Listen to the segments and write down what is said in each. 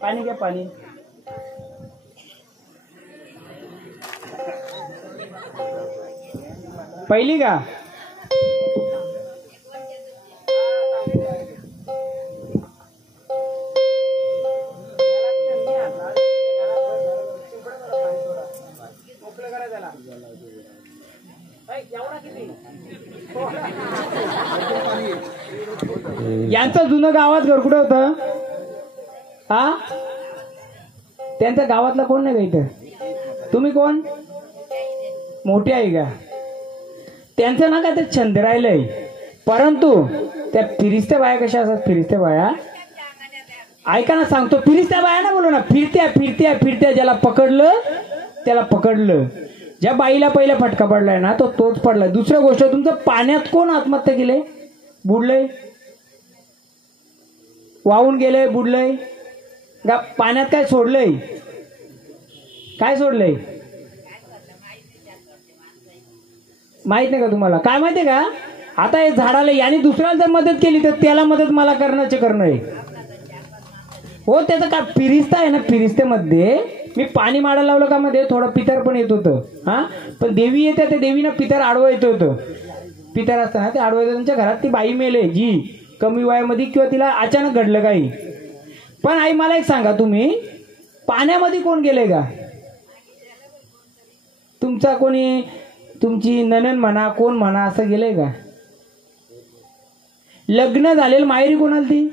पाणी घ्या पाणी. पहिली का? यांचं जुनं गावात घर कुठं होतं? हा, त्यांच्या गावातला कोण नाही का इथं? तुम्ही कोण? मोठी आहे का? त्यांचं ना काय ते छंद राहिलंय, परंतु त्या फिरिस्त्या बाया कशा असतात? फिरिस्त्या बाया ऐका ना, सांगतो. फिरिस्त्या बाया ना बोलू ना, फिरत्या फिरत्या फिरत्या. ज्याला पकडलं त्याला पकडलं. ज्या बाईला पहिला फटका पडलाय ना तो तोच पडलाय. दुसरी गोष्ट, तुमचं पाण्यात कोण आत्महत्या केले? बुडलंय, वाहून गेलंय, बुडलंय. पाण्यात काय सोडलंय? काय सोडलंय माहित नाही का तुम्हाला? काय माहितीये का? आता हे झाडाला याने दुसऱ्याला जर मदत केली तर त्याला मदत मला करणं आहे. हो, त्याचं काय फिरिस्ता आहे ना, फिरिस्तेमध्ये मी पाणी माडायला लावलं का मध्ये थोडं पितर पण येत होतं. हा, पण देवी येते, त्या देवीनं पितर आडवं येत होतं. पितर असताना ते आडवं येतं. त्यांच्या घरात ती बाई मेले जी कमी वयामध्ये, किंवा तिला अचानक घडलं काही. पण आई मला एक सांगा, तुम्ही पाण्यामध्ये कोण गेले का? तुमचा कोणी, तुमची नणंद म्हणा, कोण म्हणा, असं गेलंय का? लग्न झालेलं माहेरी कोणाला ती?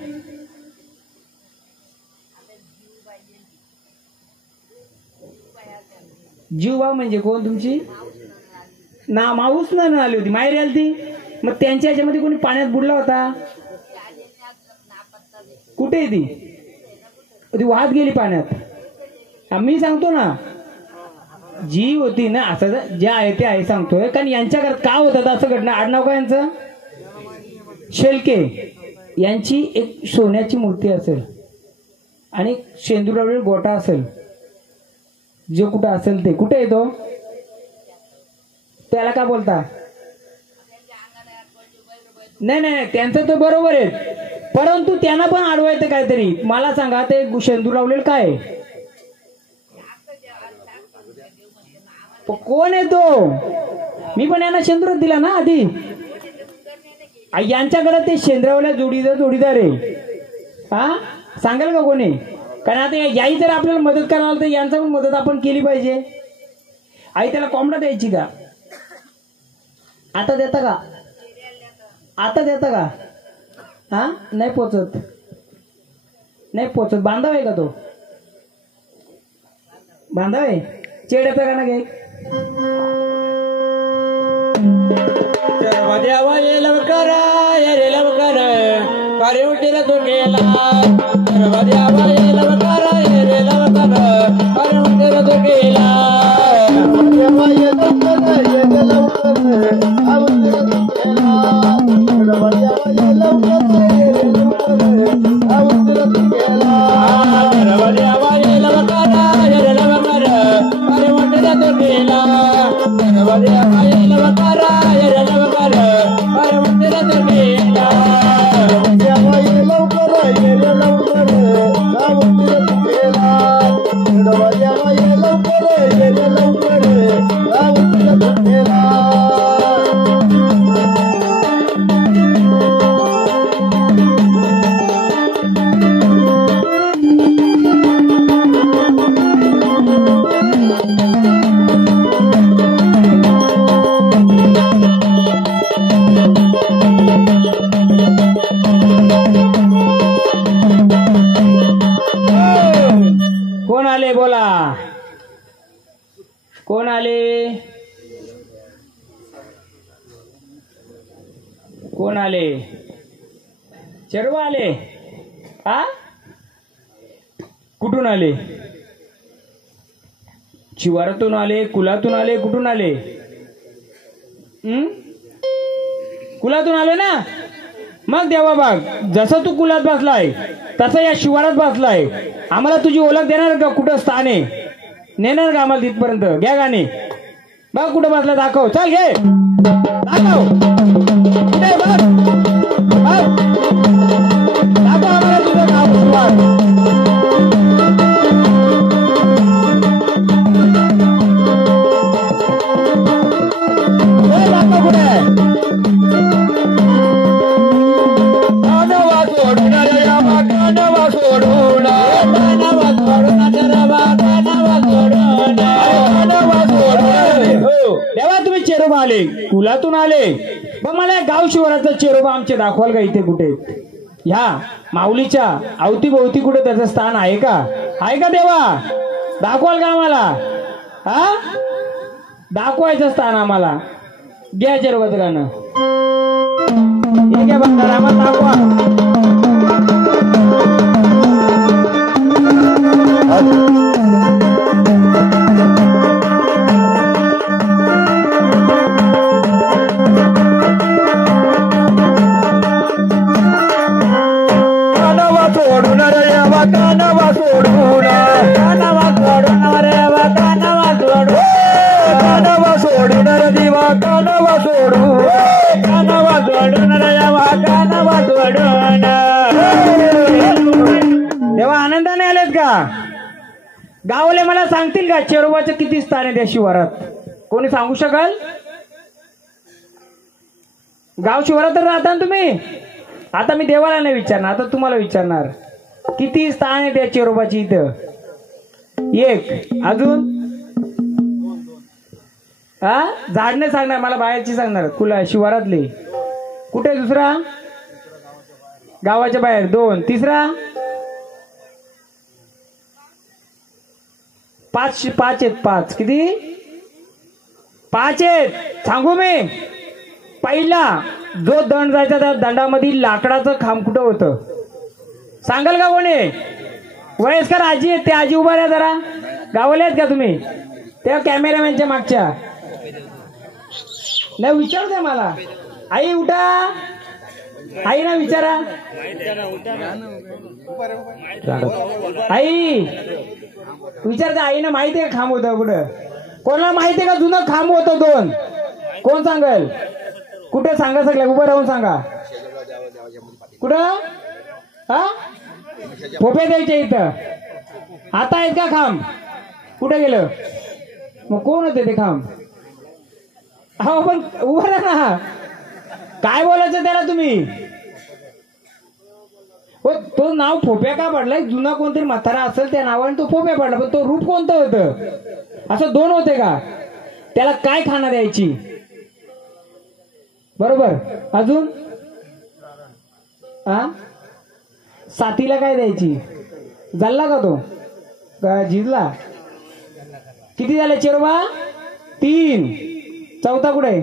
जीवभाव म्हणजे कोण? तुमची ना माऊस नणंद आली होती, माहेरी आली ती. मग त्यांच्या ह्याच्यामध्ये कोणी पाण्यात बुडला होता? कुठे ती? ती वाहत गेली पाण्यात. मी सांगतो ना, जी होती ना, असं जे आहे ते आहे सांगतोय. कारण यांच्या घरात का होतं असं घडणं? आडनाव का यांचं? शेलके. यांची एक सोन्याची मूर्ती असेल आणि शेंदुरावरील गोटा असेल, जो कुठं असेल ते. कुठे येतो त्याला का बोलता? नाही नाही, त्यांचं तर बरोबर आहे, परंतु त्यांना पण आडवं येतं काहीतरी. मला सांगा, ते शेंदूर लावलेलं काय कोण आहे तो? मी पण यांना शेंदूरच दिला ना आधी. यांच्याकडे ते शेंद्रावल्या जोडीदार आहे. हा, सांगाल का कोणी? कारण आता याही जर आपल्याला मदत करायला तर यांचा पण मदत आपण केली पाहिजे. आई त्याला कोंबडा द्यायची का? आता देता का? आता देता का? हा, नाही पोचत, नाही पोचत. बांधाव आहे का तो? बांधाव आहे. चेड्याचा गाणं घे. देवा ये लवकर, ये रे लवकर, कार्य उठीला तो गेला. देवा ये लवकर, ये रे लवकर, कार्य उठीला तो गेला. देवा ये लवकर, ये रे लवकर, आवडीला तो गेला. देवा ये लवकर, ये रे लवकर, आवडीला तो गेला. देवा ये लवकर, ये रे लवकर, कार्य उठीला तो गेला. देवा ये लवकर, ये रे लवकर, कार्य उठीला तो गेला. देवा ये लवकर, ये रे लवकर, आवडीला तो गेला. देवा ये लवकर, ये रे लवकर, आवडीला तो गेला. कोण आले बोला? कोण आले? कोण आले? सर्व आले. हा, कुठून आले? शिवारातून आले, कुलातून आले, कुठून आले? कुलातून आले ना. मग देवा बाग, जसं तू कुलात बसलाय तसं या शिवारात बसलाय. आम्हाला तुझी ओळख देणार का? कुठं स्थान आहे? नेणार का आम्हाला तिथपर्यंत? घ्या गाणे. बघ कुठं बसला, दाखव. चल घे, दाखव. कुठे बघ, दाखव. चेरोबा आले कुलातून आले पण मला गाव शिवाराचा चेरोबा आमचे दाखवाल का इथे कुठे ह्या माऊलीच्या अवतीभोवती कुठे त्याचं स्थान आहे का देवा दाखवाल का आम्हाला हा दाखवायचं स्थान आम्हाला घ्या चेरोबाचं गाणं हे घ्या बंधारा आम्हाला दाखवा तेव्हा आनंदाने आलेत का गावले मला सांगतील का चेरोबाचं किती स्थान आहे त्या शिवारात कोणी सांगू शकाल गाव शिवारात तर राहता ना तुम्ही आता मी देवाला नाही विचारणार आता तुम्हाला विचारणार किती स्थान आहे त्या चेरोबाची इथं एक अजून हा झाडने सांगणार मला बाहेरची सांगणार कुला शिवारातले कुठे दुसरा गावाच्या बाहेर दोन तिसरा पाच आहेत पाच किती पाच आहेत सांगू मी पहिला जो दंड जायचा त्या दंडामध्ये लाकडाचं खांब कुठं होतं सांगाल का कोणी वयस्कर आजी आहेत त्या आजी उभा राहा जरा गावले आहेत का तुम्ही त्या कॅमेरामॅनच्या मागच्या नाही विचारू द्या मला आई उठा आई ना विचारा आई विचारता आईनं माहिती आहे का खांब होतं कुठं कोणाला माहिती आहे का जुनं खांब होतं दोन कोण सांगेल कुठे सांगा सगळ्या उभं राहून सांगा कुठं हा फोपे द्यायचे इथं आता आहेत का खांब कुठे गेलं मग कोण होते ते खांब हा पण उभं राहा ना काय बोलायचं त्याला तुम्ही हो तो नाव फोप्या का पडलाय जुना कोणतरी म्हातारा असेल त्या नावाने तो फोप्या पडला पण तो रूप कोणतं होतं असं दोन होते का त्याला काय खाना द्यायची बरोबर अजून हा साथीला काय द्यायची जल्ला का तो झिजला किती झाले चेरोबा तीन चौथा कुठे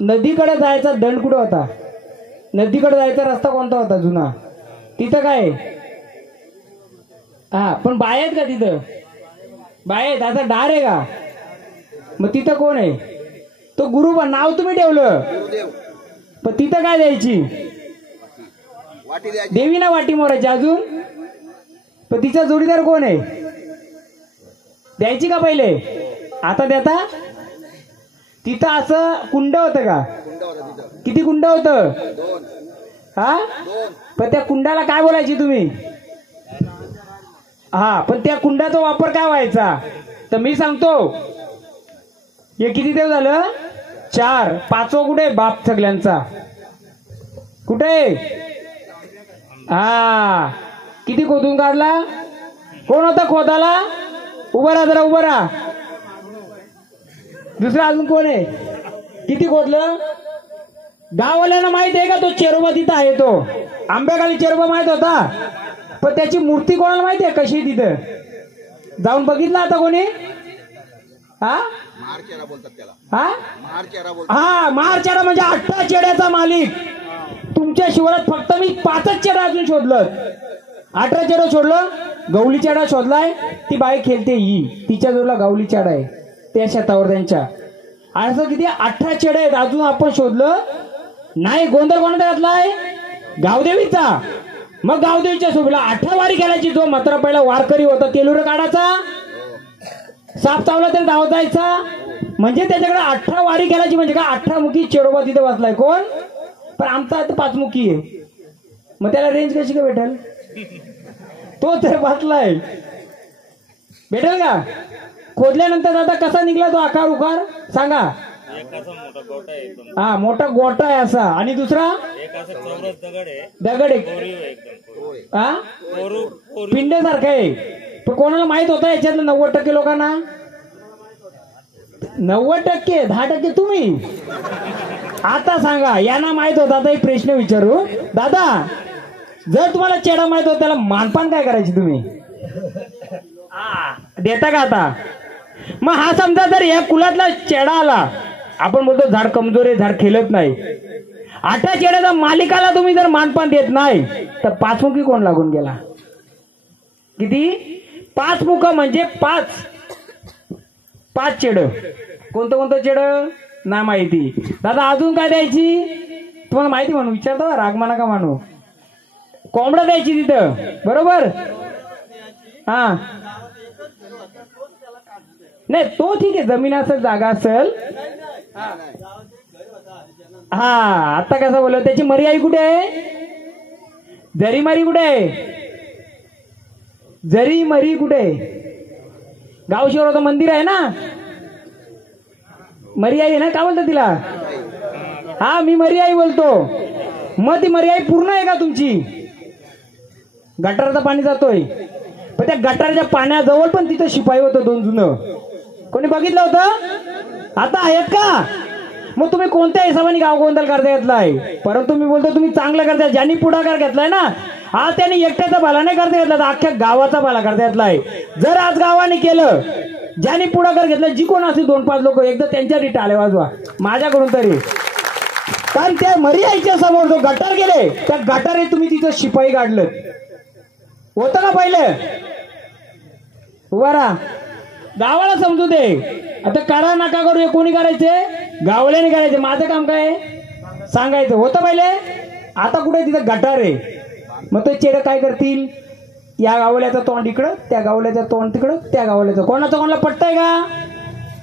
नदीकडे जायचा दंड कुठे होता नदीकडे जायचा रस्ता कोणता होता जुना तिथं काय हा पण बाहेर का तिथं बाहेर आता डार आहे का मग तिथं कोण आहे तो गुरु नाव तुम्ही ठेवलं पण तिथं काय द्यायची देवी ना वाटी मोरायची अजून पण तिचा जोडीदार कोण आहे द्यायची का पहिले आता देता तिथं असं कुंड होतं का किती कुंड होतं हा पण त्या कुंडाला काय बोलायची तुम्ही हा पण त्या कुंडाचा वापर काय व्हायचा तर मी सांगतो हे किती देव झालं चार पाचवा कुठे बाप सगळ्यांचा कुठे हा किती खोदून काढला कोण होता खोदाला उभा राहा जरा उभा राहा दुसरा अजून कोण आहे किती खोदलं गाववाल्यांना माहित आहे का तो चेरोबा तिथं आहे तो आंब्याखाली चेरोबा माहित होता पण त्याची मूर्ती कोणाला माहिती आहे कशी तिथं जाऊन बघितलं आता कोणी हा हा महारचेरा म्हणजे 18 चेड्याचा मालिक तुमच्या शिवारात फक्त मी 5च चेडा अजून शोधलं 18 चेडा शोधलं गवली चेडा शोधलाय ती बाई खेळते ही तिच्या जोडला गवली चेडा आहे त्या शेतावर त्यांच्या असं किती 18 चेडे आहेत अजून आपण शोधलं नाही गोंधळ कोणाचा घातलाय गावदेवीचा मग गावदेवीच्या सोबीला 18 वारी खेळायची जो मात्र पहिला वारकरी होता तेलुर काढायचा साप चावला तरी धावत जायचा म्हणजे त्याच्याकडे 18 वारी खेळायची म्हणजे का 18 मुखी चेरोबा तिथे बसलाय कोण पण आमचा आता 5 मुखी आहे मग त्याला रेंज कशी का भेटेल तो तर बसलाय भेटेल का खोदल्यानंतर आता कसा निघला तो आकार उकार सांगा हा मोठा गोटा आहे असा आणि दुसरा दगड आहे हा पिंड्यासारखा आहे पण कोणाला माहित होता याच्यातलं 90% लोकांना? 90%, 10% तुम्ही. आता सांगा यांना माहित होता. आता एक प्रश्न विचारू दादा, जर तुम्हाला चेडा माहित होता त्याला मानपान काय करायची तुम्ही? देता का आता? मग हा समजा जर या कुलातला चेडा आला, आपण बोलतो झाड कमजोर आहे, झाड खेळत नाही, 8 चेड्याचा मालिकाला तुम्ही जर मानपान देत नाही तर 5 मुखी कोण लागून गेला? किती? 5 मुख म्हणजे 5 चेड. कोणतं कोणतं चेड ना माहिती. दादा अजून काय द्यायची तुम्हाला माहिती म्हणून विचारतो, राग माना का मानू. कोंबडा द्यायची तिथं, बरोबर? हा नाही तो ठीक आहे, जमीन असेल, जागा असेल. हा आता कसं बोललो, त्याची मरी आई कुठे आहे? जरी मरी कुठे आहे? जरी मरी कुठे आहे? गाव शिवाराचं मंदिर आहे ना, मरी आई ना, काय बोलतो तिला? हा मी मरी आई बोलतो. मग ती मरी आई पूर्ण आहे का तुमची? गटाराचं पाणी जातोय, पण त्या गटाराच्या पाण्याजवळ पण तिथं शिपाई होतं 2 जुनं. कोणी बघितलं होतं? आता आहेत का? मग तुम्ही कोणत्या हिशोबाने गाव गोंधळ करता घेतलाय? परंतु मी बोलतो तुम्ही चांगलं करताय. ज्यांनी पुढाकार घेतलाय ना, आज त्यांनी एकट्याचा भला नाही करता घेतला, तर अख्ख्या गावाचा भला करता घेतलाय. जर आज गावाने केलं, ज्यांनी पुढाकार घेतला, जी कोण असतील 2-5 लोक एकदा त्यांच्या टाळे वाजवा माझ्याकडून तरी. कारण त्या मरी आईच्या समोर जो गटार गेले, त्या गटारे तुम्ही तिथं शिपाई काढलं होतं का पहिलं? उभा राहा, गावाला समजू दे. आता करा नका करू हे कोणी करायचे? गावल्याने करायचे. माझं काम काय? सांगायचं होतं पहिले. आता कुठे तिथं गटार आहे. मग ते चेडे काय करतील? या गावल्याचं तोंड इकडं, त्या गावल्याचं तोंड तिकडं, त्या गावल्याचं. कोणाचं कोणाला पटतंय का?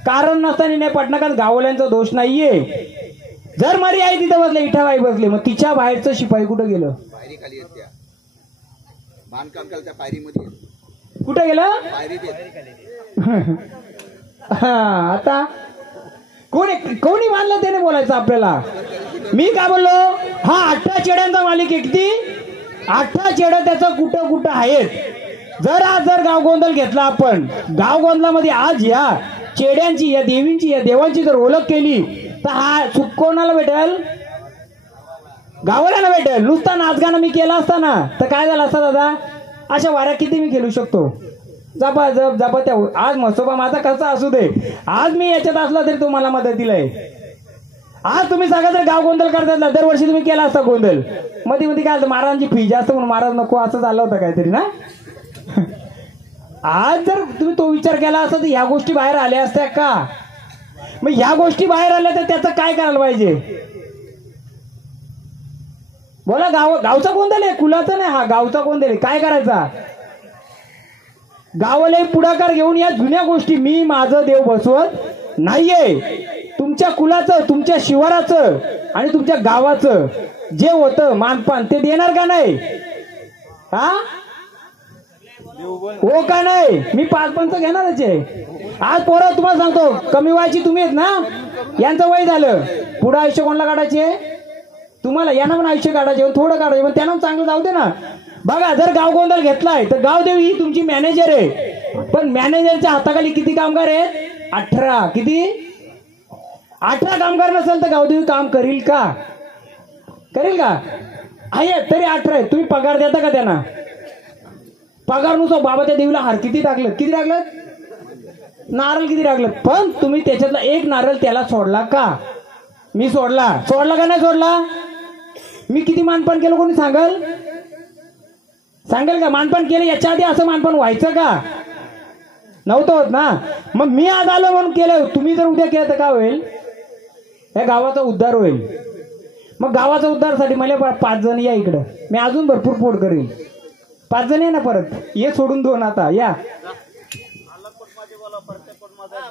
कारण नसताना नाही पटणं, का गावल्यांचा दोष नाहीये. जर मरी आई तिथं बसले, इठाबाई बसले, मग तिच्या बाहेरचं शिपाई कुठं गेलं? पायरी खाली येत त्या बांधकाम केलं त्या पायरीमध्ये. कुठं गेलं? पायरी देत. आता कोणी मानलं त्याने बोलायचं आपल्याला. मी काय बोललो? हा 18 चेड्यांचा मालिक आहे. किती? 18 चेड्या त्याचं कुठं कुठं आहेत. जर गाव गोंधळ घेतला आपण, गाव गोंधळामध्ये आज या चेड्यांची, या देवींची, या देवांची जर ओळख केली तर हा सुख कोणाला भेटेल? गावाला भेटेल. नुसता नाचगाणं मी केला असताना तर काय झालं असतं दादा? अशा वाऱ्या किती मी खेळू शकतो? जपा त्या. आज मसोबा माझा कसा असू दे, आज मी याच्यात असला तरी तुम्हाला मदतीला आहे. आज तुम्ही सांगा जर गाव गोंधळ करतात, दरवर्षी तुम्ही केला असता गोंधळ, मध्ये मध्ये काय महाराजांची फी जास्त म्हणून महाराज नको असं झालं होतं काहीतरी ना. आज जर तुम्ही तो विचार केला असता तर ह्या गोष्टी बाहेर आल्या असत्या का? मग ह्या गोष्टी बाहेर आल्या तर त्याचं काय करायला पाहिजे? बोला. गावचा गोंधळ आहे, कुलाचा नाही हा, गावचा गोंधळ आहे. काय करायचा? गावाला पुढाकार घेऊन या जुन्या गोष्टी, मी माझं देव बसवत नाहीये. तुमच्या कुलाचं, तुमच्या शिवाराचं आणि तुमच्या गावाचं जे होतं मानपान ते देणार का नाही? हा हो का नाही? मी 5-5 घेणारच आहे. आज पोरं तुम्हाला सांगतो, कमी वयाची तुम्ही आहेत ना, यांचं वय झालं, पुढं आयुष्य कोणाला काढायचे? तुम्हाला. यांना पण आयुष्य काढायचे, थोडं काढायचे, पण त्यांना चांगलं जाऊ दे ना. बघा, जर गाव गोंधळ घेतलाय तर गावदेवी ही तुमची मॅनेजर आहे, पण मॅनेजरच्या हाताखाली किती कामगार आहेत? 18. किती? 18 कामगार नसेल तर गावदेवी काम करील का? करेल का? आहे तरी 18 आहे. तुम्ही पगार देता का त्यांना? पगार नुसार बाबा त्या देवीला हार किती टाकलं? किती टाकलं? नारळ किती टाकलं? पण तुम्ही त्याच्यातला एक नारळ त्याला सोडला का? मी सोडला का नाही सोडला? मी किती मानपान केलं कोणी सांगल का? मानपान केलं याच्या आधी असं मानपान व्हायचं का? नव्हतं होत ना. मग मी आज आलो म्हणून केलं. तुम्ही जर उद्या केलं तर काय होईल? या गावाचा उद्धार होईल. मग गावाचा उद्धारासाठी मला 5 जण या इकडं, मी अजून भरपूर पोट करेल. 5 जण या ना परत, ये सोडून 2 आता या.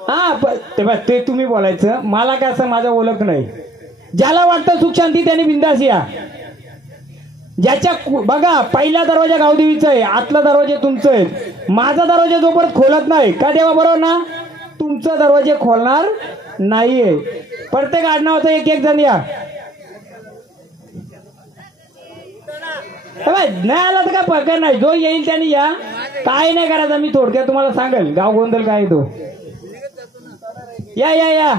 हा ते तुम्ही बोलायचं, मला काय असं माझा ओळख नाही. ज्याला वाटतं सुख शांती त्याने बिंदास या. ज्याच्या बघा, पहिला दरवाजा गावदेवीचा आहे, आतला दरवाजा तुमचं आहे. माझा दरवाजा जोपर्यंत खोलत नाही का देवा, बरोबर ना, तुमचा दरवाजा खोलणार नाहीये. प्रत्येक आडनावाचा एक जण या. नाही आला तर काय पगार नाही, जो येईल त्याने या. काय नाही करायचं, मी थोडक्यात तुम्हाला सांगेल गाव गोंधळ काय तो. या या या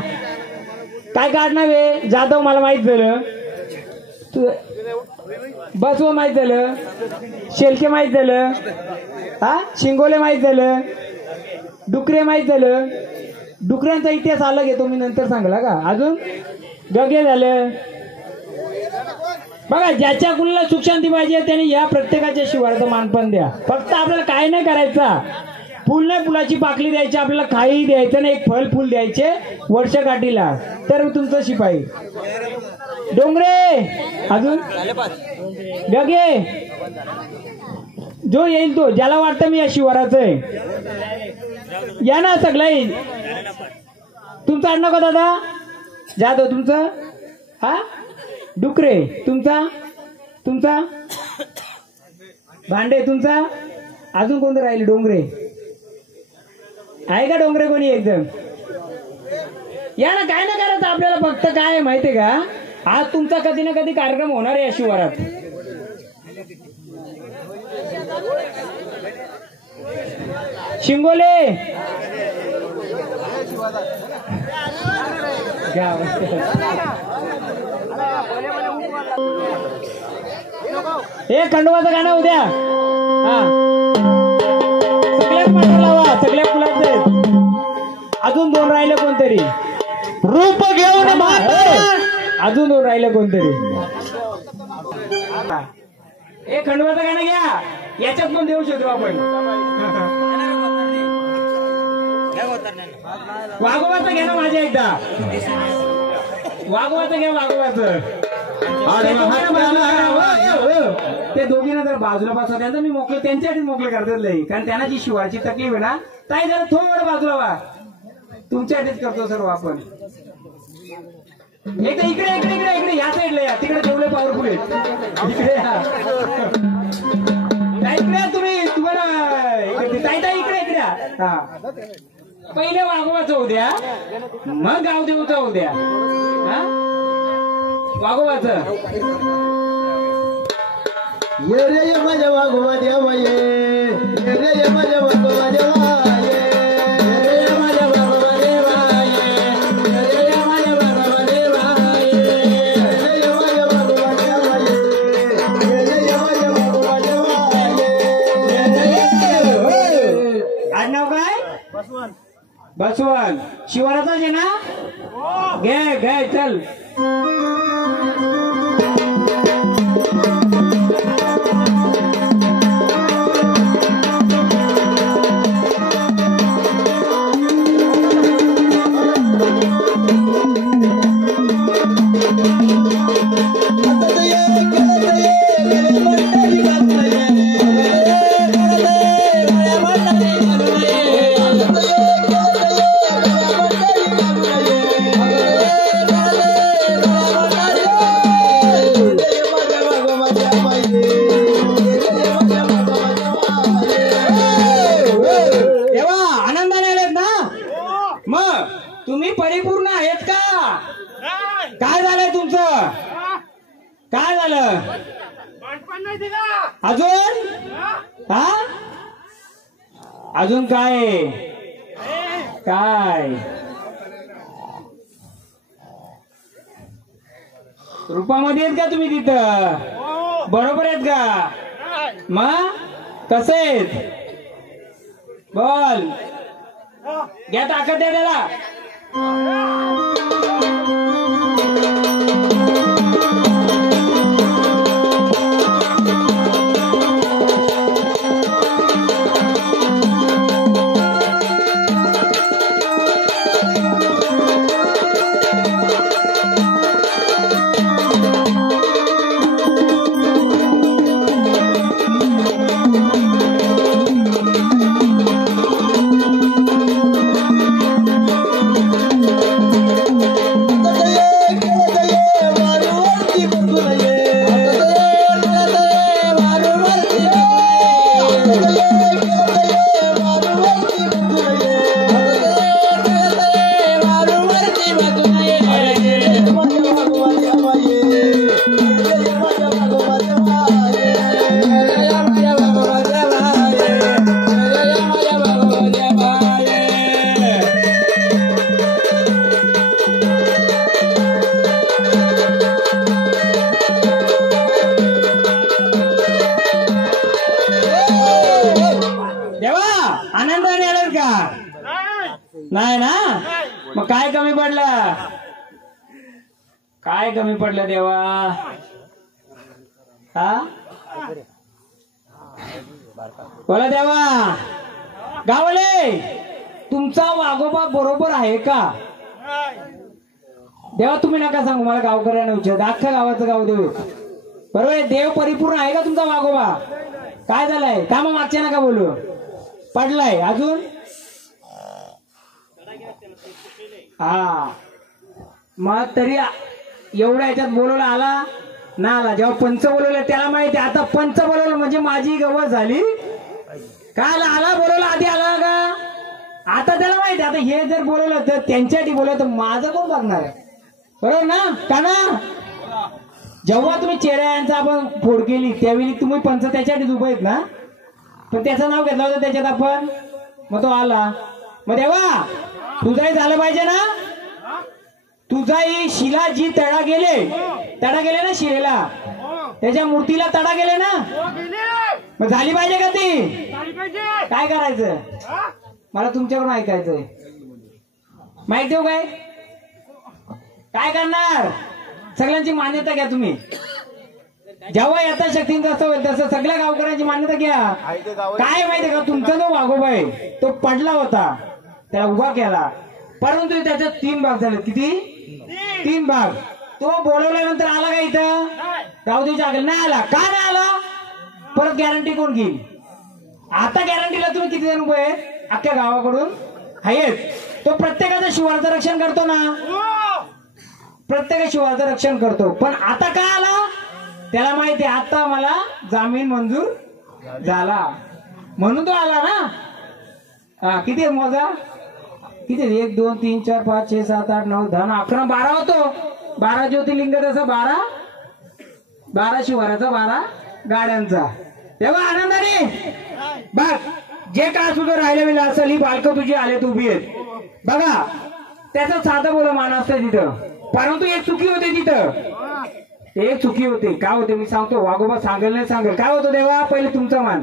काय काढणार आहे जाधव, मला माहित झालं. बसव माहित झालं, शेलके माहित झालं, हा शिंगोले माहित झालं, डुकरे माहित झालं. डुकऱ्यांचा इतिहास अलग आहे, तो मी नंतर सांगला का. अजून गगे झालं. बघा, ज्याच्या कुणाला सुख शांती पाहिजे त्याने या प्रत्येकाच्या शिवाराचं मानपण द्या. फक्त आपल्याला काय नाही करायचा, फुल नाही फुलाची पाकळी द्यायची, आपल्याला काही द्यायचं नाही, एक फळ फुल द्यायचे वर्षकाठीला, तर तुमचं शिपाई. डोंगरे अजून गगे, जो येईल तो, ज्याला वाटतं मी या शिवाराचं आहे, या ना सगळं येईल. तुमचं आडनाव का दादा? जाधव. तुमचं? हा डुकरे. तुमचा? तुमचा भांडे. तुमचा? अजून कोणतं राहिले? डोंगरे आहे का? डोंगरे कोणी एकदम या ना. काय ना करायचं आपल्याला, फक्त काय आहे माहितीये का, आज तुमचा कधी ना कधी कार्यक्रम होणार आहे या शिवारात. शिंगोले हे खंडोबाचं गाणं उद्या. हा सगळ्यात मांडव लावा, सगळ्या फुलाचे. अजून दोन राहिले कोणतरी, रूप घेऊन अजून दोन राहिले कोणतरी. हे खंडोबाचं गाणं घ्या, याच्यात पण देऊ शकतो आपण. वाघोबाचं घ्या ना माझ्या एकदा, वाघोबाचं घ्या, वाघोबाचं. ते दोघींना जर बाजूला बसवा, त्यांचं मी मोकळे त्यांच्यासाठी मोकळे करतात लई, कारण त्यांना जी शिवाची तकलीफ आहे ना, ताई जरा थोडं बाजूला व्हा, तुमच्यासाठीच करतो सर्व आपण. एकदा इकडे इकडे इकडे इकडे या साईडला या, तिकडे जेवढे पॉवरफुल आहेत इकडे या. इकडे तुम्ही, तुम्हाला ताई ताई इकडे इकडे या. हा पहिले वाघोबाचं उद्या, मग गावदेवचं उद्या. हा वाघोबाचं. ये रे ये माझ्या वाघोबा देवा ये, ये रे ये माझ्या वाघोबा देवा ये, ये रे ये माझ्या वाघोबा देवा ये, ये रे ये माझ्या वाघोबा देवा ये, ये रे ये माझ्या वाघोबा देवा ये, ये रे ये माझ्या वाघोबा देवा ये. आडनाव काय? बसवन. शिवाराचाच आहे ना? घे घे चल. तुम्ही परिपूर्ण आहेत का? काय झालंय तुमचं? काय झालं अजून? हा अजून काय? काय रूपामध्ये आहेत का तुम्ही तिथं? बरोबर आहेत का? मग कसे आहेत? बोल. घ्या ताकद द्या त्याला. नाही ना? मग काय कमी पडलं? काय कमी पडलं देवा? हा बोला देवा. गावले तुमचा वागोबा बरोबर आहे का? देवा तुम्ही नका सांगू, मला गावकऱ्यांना विचार, अख्ख्या गावाचं गाव देव बरोबर आहे. देव परिपूर्ण आहे का तुमचा वागोबा? काय झालंय का? मग मागच्या नका बोलू. पडलाय अजून? हा मग तरी एवढ्या ह्याच्यात बोलवला आला ना आला? जेव्हा पंच बोलवलं त्याला माहिती, आता पंच बोलवलं म्हणजे माझी गवत झाली. काय आला बोलवलं आधी आला का? आता त्याला माहिती, आता हे जर बोलवलं तर त्यांच्यासाठी बोलवलं तर माझं कोण बघणार? बरोबर ना? का ना? जेव्हा तुम्ही चेहऱ्यांचा आपण फोड केली त्यावेळी तुम्ही पंच त्याच्यासाठी उभे आहेत ना, पण त्याचं नाव घेतलं होतं त्याच्यात आपण, मग तो आला. मग देवा तुझाही झालं पाहिजे ना? तुझाही शिला जी तडा गेले ना शिलेला, त्याच्या मूर्तीला तडा गेले ना, मग झाली पाहिजे का ती? काय करायचं? मला तुमच्याकडून ऐकायचंय. माहिती देऊ काय? काय करणार? सगळ्यांची मान्यता घ्या तुम्ही. जेव्हा येता शक्तींचं असं होईल तसं सगळ्या गावकऱ्यांची मान्यता घ्या. काय माहितीये का? तुमचा जो वाघोबा आहे तो पडला होता, त्याला उभा केला, परंतु त्याच्यात 3 भाग झाले. किती? 3 भाग. तो बोलवल्यानंतर आला का इथं? गावदेवीच्या आगेला नाही आला. का नाही आला? परत गॅरंटी कोण घेईल? आता गॅरंटीला तुम्ही किती जण उभे आहेत? अख्ख्या गावाकडून आहेत. तो प्रत्येकाचं शिवारचं रक्षण करतो ना, प्रत्येक शिवारचं रक्षण करतो. पण आता काय आला? त्याला माहिती आता मला जामीन मंजूर झाला म्हणून तो आला ना. हा किती मोजा? किती? 1 2 3 4 5 6 7 8 9 10 11 12 होतो. 12 ज्योतिर्लिंग तसा 12 शिवाराचा 12 गाड्यांचा. तेव्हा आनंदाने बघ, जे काय सुद्धा राहिलेलं असेल ही बालकं तुझी आले तू उभी आहेत बघा. त्याचं साधं बोल मान असतं तिथं, परंतु एक चुकी होते तिथं. एक चुकी होते. काय होते मी सांगतो, वाघोबा सांगेल नाही सांगेल. काय होतं देवा? पहिले तुमचा मान.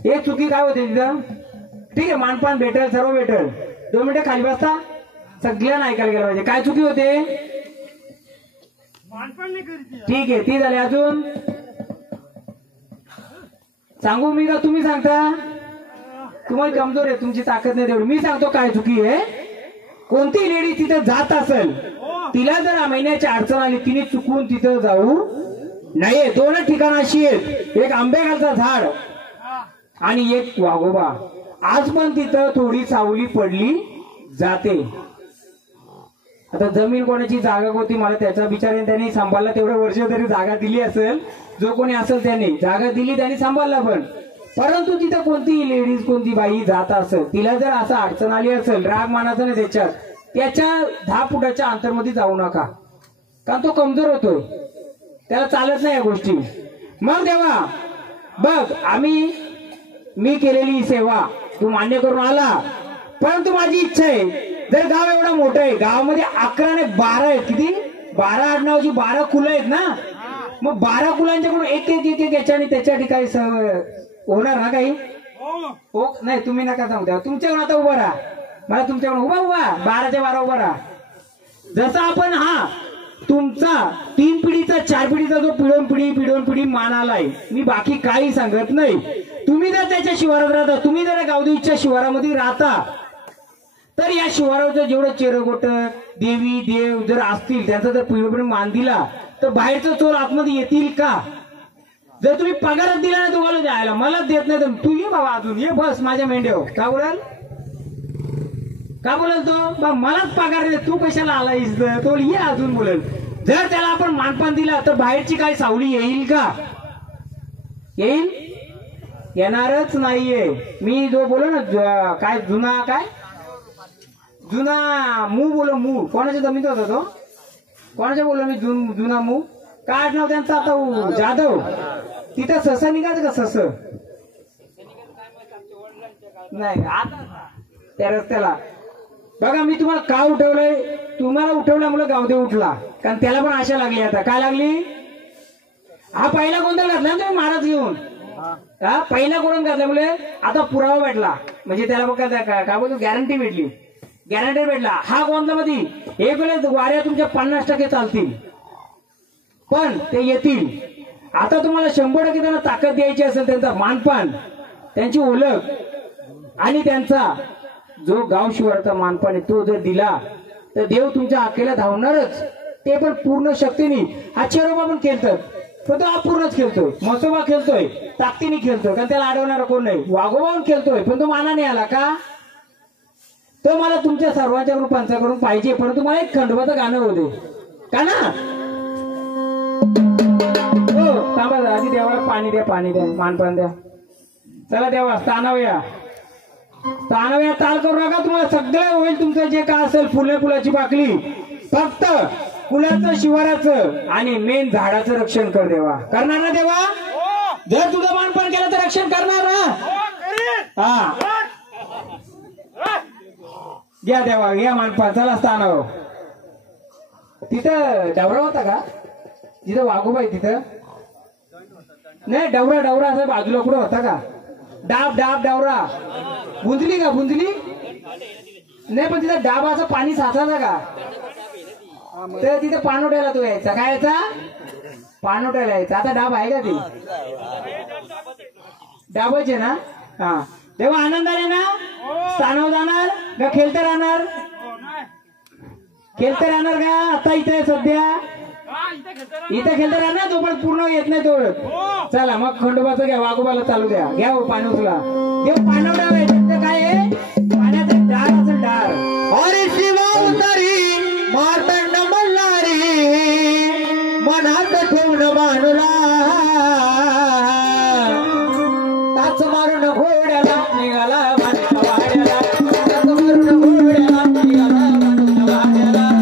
एक चुकी काय होते तिथं? ठीक आहे मानपान भेटेल, सर्व भेटेल. 2 मिनिटं खाली बसता, सगळ्यांना ऐकायला गेलं पाहिजे. काय चुकी होते? ठीक आहे ती झाली. अजून सांगू मी का तुम्ही सांगता? तुम्हाला कमजोर आहे, तुमची ताकद नाही तेवढी. मी सांगतो काय चुकी आहे. कोणती लेडी तिथे जात असेल, तिला जर महिन्याची अडचण आली, तिने चुकून तिथं जाऊ नाही. 2 ठिकाण अशी आहेत, एक आंबेगालचा झाड आणि एक वाघोबा. आज पण तिथं थोडी सावली पडली जाते. आता जमीन कोणाची जागा होती मला त्याचा विचार, त्यांनी सांभाळला. तेवढं वर्ष तरी जागा दिली असेल, जो कोणी असेल त्यांनी जागा दिली, त्यांनी सांभाळला. पण परंतु तिथं कोणती लेडीज कोणती बाई जात असेल, तिला जर असं अडचण आली असेल, राग मानाचा नाही त्याच्या 10 फुटाच्या अंतरमध्ये जाऊ नका, कारण तो कमजोर होतोय, त्याला चालत नाही या गोष्टी. मग तेव्हा बघ मी केलेली सेवा तू मान्य करून आला, परंतु माझी इच्छा आहे, जर गाव एवढा मोठं आहे, गावामध्ये 11 आणि 12 आहेत. किती? 12 आडनावाची 12 कुलं आहेत ना, मग 12 कुलांच्याकडून एक याच्याने त्याच्या ठिकाणी होणार ना काही? हो नाही तुम्ही नका सांगू द्या. तुमच्याकडून आता उभं राहा, मला तुमच्याकडून उभा 12च्या 12 उभा राहा. जसं आपण तुमचा 3 पिढीचा 4 पिढीचा जो पिढोन पिढी मान आलाय, मी बाकी काही सांगत नाही. तुम्ही जर त्याच्या शिवारात राहता, तुम्ही जर गावदेवीच्या शिवारामध्ये राहता, तर या शिवाराचं जेवढं चेरगोट देवी देव जर असतील, त्यांचा जर पिढी मान दिला, तर बाहेरचं चोर आतमध्ये येतील का? जर तुम्ही पगारात दिला ना, तुम्हाला द्यायला मला देत नाही, तर तू ये बाबा, अजून ये बस माझ्या मेंढ्याव. का बोलाल? का बोलाल तो? बा मलाच पगार दे, तू कशाला आलायस? तो ये अजून बोलेल. जर त्याला आपण मानपान दिला, तर बाहेरची काही सावली येईल का? येईल? येणारच नाहीये. मी जो बोलो ना काय जुना मू बोलो, मू कोणाच्या जमीन होता तो? कोणाच्या बोललो मी? जुना मू. काय नाव त्यांचं आता? जाधव. तिथं सस निघायचं का? सस नाही आता त्या रस्त्याला. बघा मी तुम्हाला का उठवलंय? तुम्हाला उठवल्यामुळे गावदेव उठला, कारण त्याला पण आशा लागली. आता काय लागली? हा पहिला गोंधळ घातला ना तुम्ही महाराज घेऊन, पहिला गोंधळ घातल्यामुळे आता पुरावा भेटला, म्हणजे त्याला बघा काय बोलतो, गॅरंटी भेटली. गॅरंटी भेटला. हा गोंधळामध्ये एक वेळेस वाऱ्या तुमच्या 50% चालतील, पण ते येतील. आता तुम्हाला 100% त्यांना ताकद द्यायची असेल, त्यांचा मानपान, त्यांची ओळख आणि त्यांचा जो गाव शिवारचा मानपान आहे तो जर दिला तर देव तुमच्या आखेला धावणारच. ते पण पूर्ण शक्तीने. हा चेरोबा पण खेळतात, पण तो अपूर्णच खेळतोय. मसोबा खेळतोय, ताकदीने खेळतोय, कारण त्याला अडवणार कोण नाही. वाघोबाहून खेळतोय, पण तो मानाने आला का? तो मला तुमच्या सर्वांच्या रूपांच्याकडून पाहिजे, परंतु मला एक खंडोबाचं गाणं होते का ना. हो थांबा, आधी देवाला पाणी द्या, पाणी द्या, मानपान द्या. चला देवा स्थानावया, स्थानावया. ताल करू नका, तुम्हाला सगळं होईल. तुमचं जे काय असेल, फुलाची बाकली, फक्त फुलाचं, शिवाराचं आणि मेन झाडाचं रक्षण कर देवा. करणार ना देवा? जर तुझं मानपान केलं तर रक्षण करणार ना? हा घ्या देवा, घ्या मानपान. चला स्थानावर. तिथं डवरा होता का? जिथं वाघोबा आहे तिथं नाही, डवरा असं बाजूला कुठं होता का? डाब डवरा बुंजली का? बुंजली नाही, पण तिथं डाब असं पाणी साचायचा का? तर तिथं पाणोट्याला तो यायचा. काय यायचा? पाणोट्याला यायचा. आता डाब आहे का? ते डाबच आहे ना. हा तेव्हा आनंदाने ना स्थानावर जाणार का? खेळते राहणार? खेळते राहणार का? आता इथे सध्या इथे खेळते राहणार, तो पण पूर्ण येत नाही तो. चला मग खंडोबाचं घ्या, वाघोबाला चालू द्या. घ्या हो पाणी उचला. देव पाणवडा काय आहे? पाण्याचं डार असं डार. अरे शिवा उतारी मार्तंड मल्हारी मनात ठेवून बाणूला ताच मारून घोड्याला निघाला वाड्याला. ताच मारून घोड्याला निघाला वाड्याला.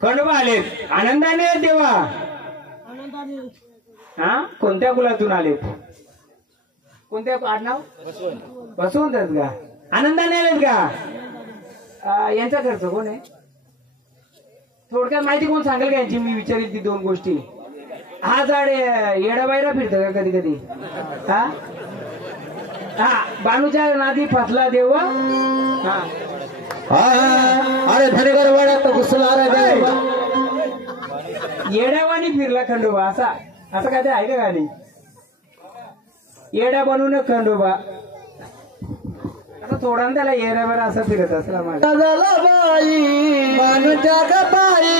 खंडोबा आलेत. आनंदाने देवा. हा कोणत्या कुलातून आलेत? कोणत्या आडनाव? बसवंतच का? आनंदाने आलेत का? यांचा खर्च कोण आहे? थोडक्यात माहिती कोण सांगेल का यांची? मी विचारेल ती दोन गोष्टी. हा झाड येडाबाईरा फिरतं का कधी कधी? हा हा बानूच्या नादी फसला देव. हा अरे धनगर वाड्यात घुसला रे. येड्यावानी फिरला खंडोबा असा असं काय ते आहे का गाणी? येड्या बनवून खंडोबा आता थोडा त्याला येड्यावर असं फिरत असला माझा बाई मानुच्या गपाई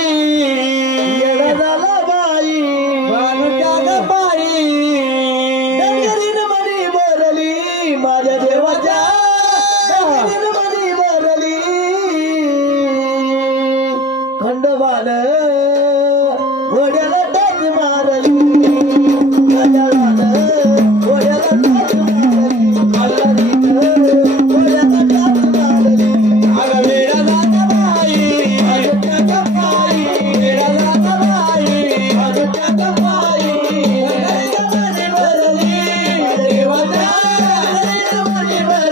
येडा झाला बाई मानुच्या गपाई डंगरीन मनी बोलली माझ्या देवाच्या डंगरीन मनी बोलली खंडोबान घोड्याला टाच मारली गजाळान घोड्याला टाच मारली मल्हारीनं घोड्याला टाच मारली अगं वेडा झाला बाई माझ्या गपाई वेडा झाला बाई माझ्या गपाई डंगरीन मनी बोलली देवाच्या डंगरीन मनी बोलली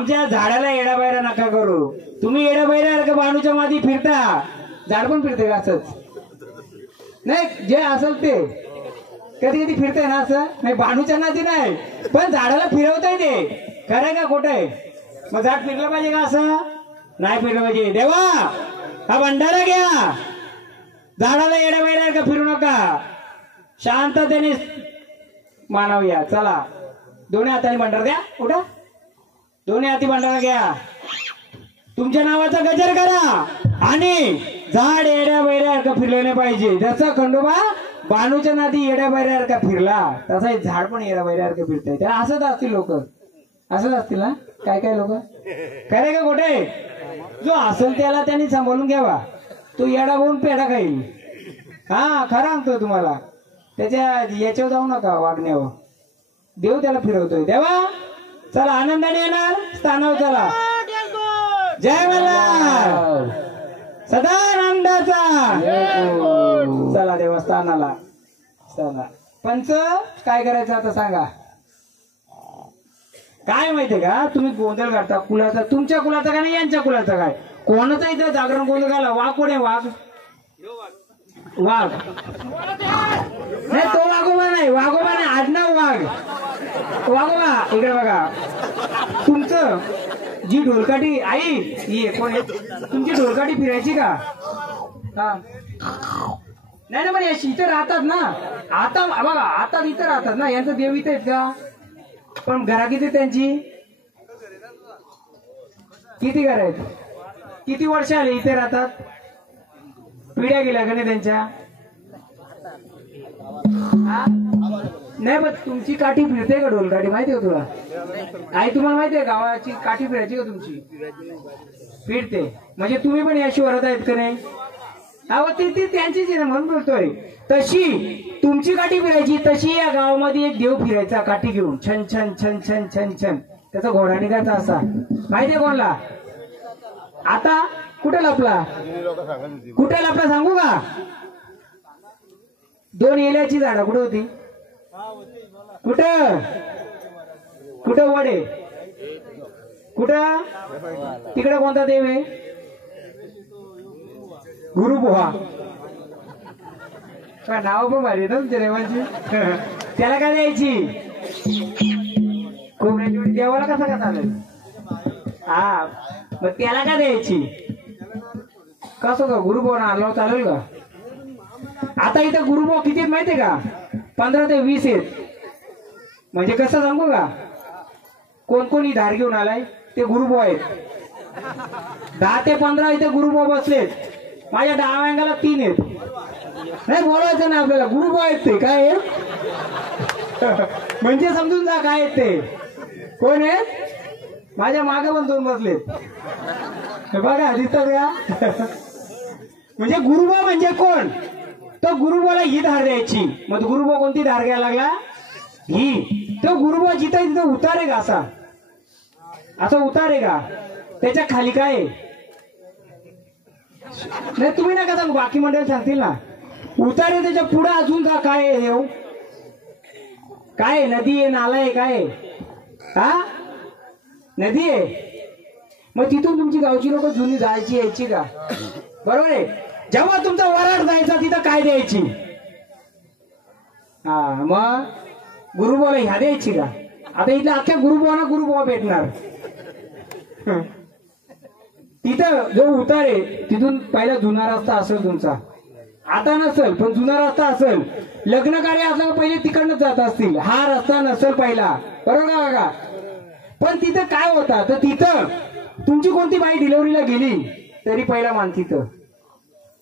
आमच्या झाडाला येडा बैरा नका करू. तुम्ही येडा बैरा का बाणूच्या मादी फिरता, झाड पण फिरते का असंच? नाही, जे असेल ते कधी कधी फिरतंय ना असं, नाही बाणूच्या नादी नाही, पण झाडाला फिरवताय ते. खरंय का खोटं आहे? मग झाड फिरलं पाहिजे का असं? नाही फिरलं पाहिजे. देवा हा भंडारा घ्या, झाडाला येड्या बैरा का फिरू नका, शांततेने मानवूया. चला दोन्ही हाताने भंडारा द्या. उठा, दोन्ही हाती भंडारा घ्या. तुमच्या नावाचा गजर करा आणि झाड येड्या बैऱ्यासारखं फिरलं नाही पाहिजे. जसं खंडोबा बाणूच्या नादी येड्या बैऱ्यासारखा फिरला, तसा हे झाड पण येड्या बैऱ्यासारखं फिरतंय. त्याला असंच असतील लोक, असंच असतील ना काय काय लोक. खरे का खोटे? जो असेल त्याला त्यांनी सांभाळून घ्यावा. तो येडा होऊन पेढा खाईल. हा खरं सांगतोय तुम्हाला, त्याच्या याच्यावर जाऊ नका वागण्यावर. देव त्याला फिरवतोय. देवा चला आनंदाने येणार स्थानावर. चला जय मल्हार, सदा आनंदाचा. चला देवस्थानाला चला. पंच काय करायचं आता सांगा. काय माहितीये का, तुम्ही गोंधळ करता कुलाचा. तुमच्या कुलाचा काय नाही, यांच्या कुलाचा काय. कोणाचा इथं जागरण गोंधळ घाला. वाघ कोण आहे? वाघ वाघ नाही, तो वाघोबा नाही, वाघोबा नाही, आडनाव वाघ. वाघोबा इकडे बघा. तुमचं जी ढोलकाठी आई ही कोण आहे? तुमची ढोलकाठी फिरायची का? हा नाही ना, पण याशी इथं राहतात ना. आता बघा, आता इथं राहतात ना, यांचं देव इथं आहेत का? पण घरा किती त्यांची? किती घर आहेत? किती वर्ष आले इथे राहतात? पिढ्या गेल्या का नाही त्यांच्या? नाही, पण तुमची काठी फिरते का ढोलकाठी? माहिती का तुला? आई तुम्हाला माहितीये गावाची काठी फिरायची का तुमची? फिरते म्हणजे तुम्ही पण याशी वरत आहेत का नाही? अहो ती त्यांचीच आहे ना, म्हणून बोलतोय. तशी तुमची काठी फिरायची, तशी या गावामध्ये एक देव फिरायचा काठी घेऊन, छन छन छन छन छन छन. त्याचा घोडा निघायचा असा. माहितीये कोणला? आता कुठे लपला? कुठे लपला सांगू का? 2 येल्याची झाडं कुठे होती? कुठं कुठं वडे? कुठं? तिकडे कोणता देव आहे? गुरुपोहा. नाव पण भारी ना तुमच्या देवांची. त्याला काय द्यायची? कोंबड्याची देवाला कसा का चालेल? हा मग त्याला काय द्यायची? कसं का गुरुपोहा आणला चालेल का? आता इथं गुरुपोहा किती आहेत माहितीये का? 15 ते 20 आहेत. म्हणजे कसं सांगू का? कोण कोणी धार घेऊन आलाय ते गुरुपोहा आहेत. 10 ते 15 इथे गुरुपोहा बसलेत. माझ्या डाव्या अंगाला 3 आहेत. नाही बोलायचं ना आपल्याला, गुरुपोहा आहेत ते. काय आहेत म्हणजे समजून जा काय आहेत ते. कोण आहेत? माझ्या मागे पण 2 बसलेत. बघा दिसतात का? म्हणजे गुरुबा म्हणजे कोण? तो गुरुबाला ही धार द्यायची. मग गुरुबा कोणती धार घ्यायला लागला? ही. तो गुरुबा जिथं तिथं उतारे का? असा असा उतारे का? त्याच्या खाली काय आहे? नाही तुम्ही नका सांगू, बाकी मंडळ सांगतील ना. उतारे त्याच्या पुढे अजून का काय आहे? देव काय आहे? नदी आहे, नाला आहे, काय आहे? हा नदी आहे. मग तिथून तुमची गावची लोक जुनी जायची यायची का? बरोबर आहे. जेव्हा तुमचा वराड जायचा तिथं काय द्यायची? हा मग गुरुबोला ह्या द्यायची का? आता इथल्या अख्ख्या गुरुबोना गुरुबोवा भेटणार. तिथं जो उतारे तिथून पहिला जुना रस्ता असेल तुमचा. आता नसेल पण जुना रस्ता असेल. लग्न कार्य असलं पहिले तिकडनं जात असतील. हा रस्ता नसेल पहिला. बरोबर का? पण तिथं काय होता तर तिथं तुमची कोणती बाई डिलिव्हरीला गेली तरी पहिला मान तिथं.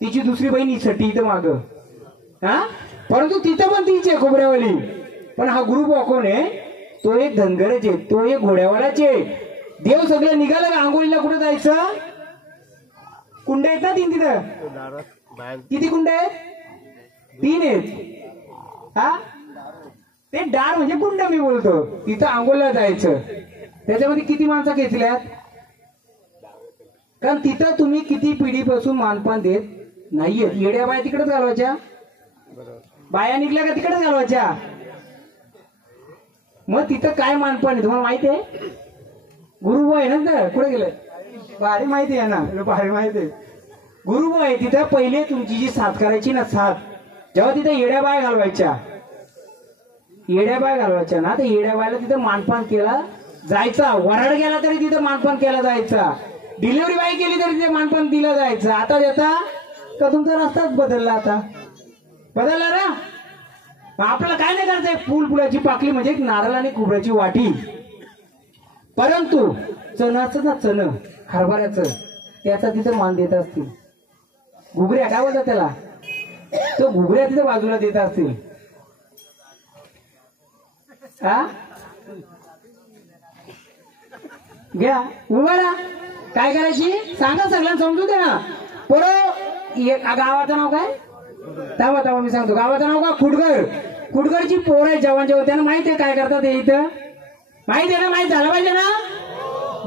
तिची दुसरी बहीण साठी इथं माग. हा परंतु तिथं पण तिची आहे खोबऱ्यावाली. पण हा गुरुबोवा कोण आहे? तो एक धनगरच आहे, तो एक घोड्यावालाच आहे. देव सगळं निघालं का? आंघोळीला कुठं जायचं? कुंड आहेत ना 3 तिथं. किती कुंड आहेत? 3 आहेत. हा ते डार म्हणजे कुंड मी बोलतो. तिथं आंघोळीला जायचं. त्याच्यामध्ये किती माणसं घेतल्यात? कारण तिथं तुम्ही किती पिढीपासून मानपान देत नाहीये. येड्या बाया तिकडेच घालवायच्या. बाया निघल्या का तिकडेच घालवायच्या. मग तिथं काय मानपान आहे तुम्हाला माहिती आहे? गुरुभाऊ आहे ना तर कुठे गेले भारी माहिती आहे ना भारी माहिती आहे गुरुभाऊ आहे तिथं पहिले तुमची जी साथ करायची ना साथ जेव्हा तिथे येड्या बाय घालवायच्या ना तर येड्या बायला तिथं मानपान केला जायचा वराड गेला तरी तिथं मानपान केला जायचा डिलिव्हरी बाय केली तरी तिथे मानपान दिलं जायचं आता देता का तुमचा रस्ताच बदलला आता बदलला ना मग आपल्याला काय नाही करायचंय फुलाची पाकळी म्हणजे एक नारळ आणि खोबऱ्याची वाटी परंतु चणाचं ना चण हरभऱ्याचं त्याचा तिथे मान देत असतील घुगऱ्या काय बोलतात त्याला तो घुगऱ्या तिथे बाजूला देत असतील हा घ्या उभारा काय करायची सांगा सगळ्यांना समजू दे ना गावाचं नाव काय तेव्हा मी सांगतो गावाचं नाव का खुडगरची पोर आहे जवान जेव्हा त्यांना माहिती आहे काय करतात हे इथं माहिती आहे ना माहित झालं पाहिजे ना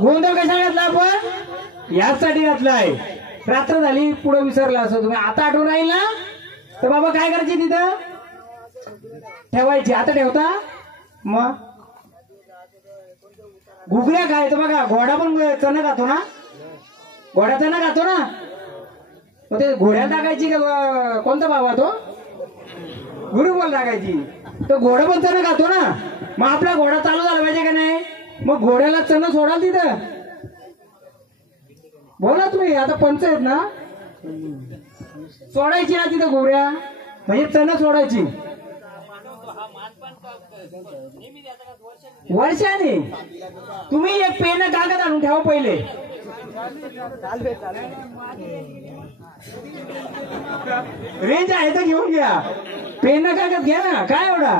गोंधळ कशाला घातला आपण याचसाठी घातला आहे रात्र झाली पुढे विसरला असं तुम्ही आता आठवण राहील ना तर बाबा काय करायची तिथं ठेवायची आता ठेवता मग घुगऱ्या काय तर बघा घोडा पण चण खातो ना घोडा चण खातो ना मग ते घोड्याला टाकायची का कोणता बाबा तो गुरुबोल टाकायची तो घोडा पण चण खातो ना मग आपला घोडा चालू झाला पाहिजे का नाही मग घोड्याला चण सोडाल तिथं बोला तुम्ही आता पंच आहेत ना सोडायची ना तिथं घोड्या म्हणजे चण सोडायची वर्षाने तुम्ही एक पेन कागद आणून ठेवा पहिले रेंज आहे तर घेऊन घ्या पेन कागद घ्या ना काय एवढा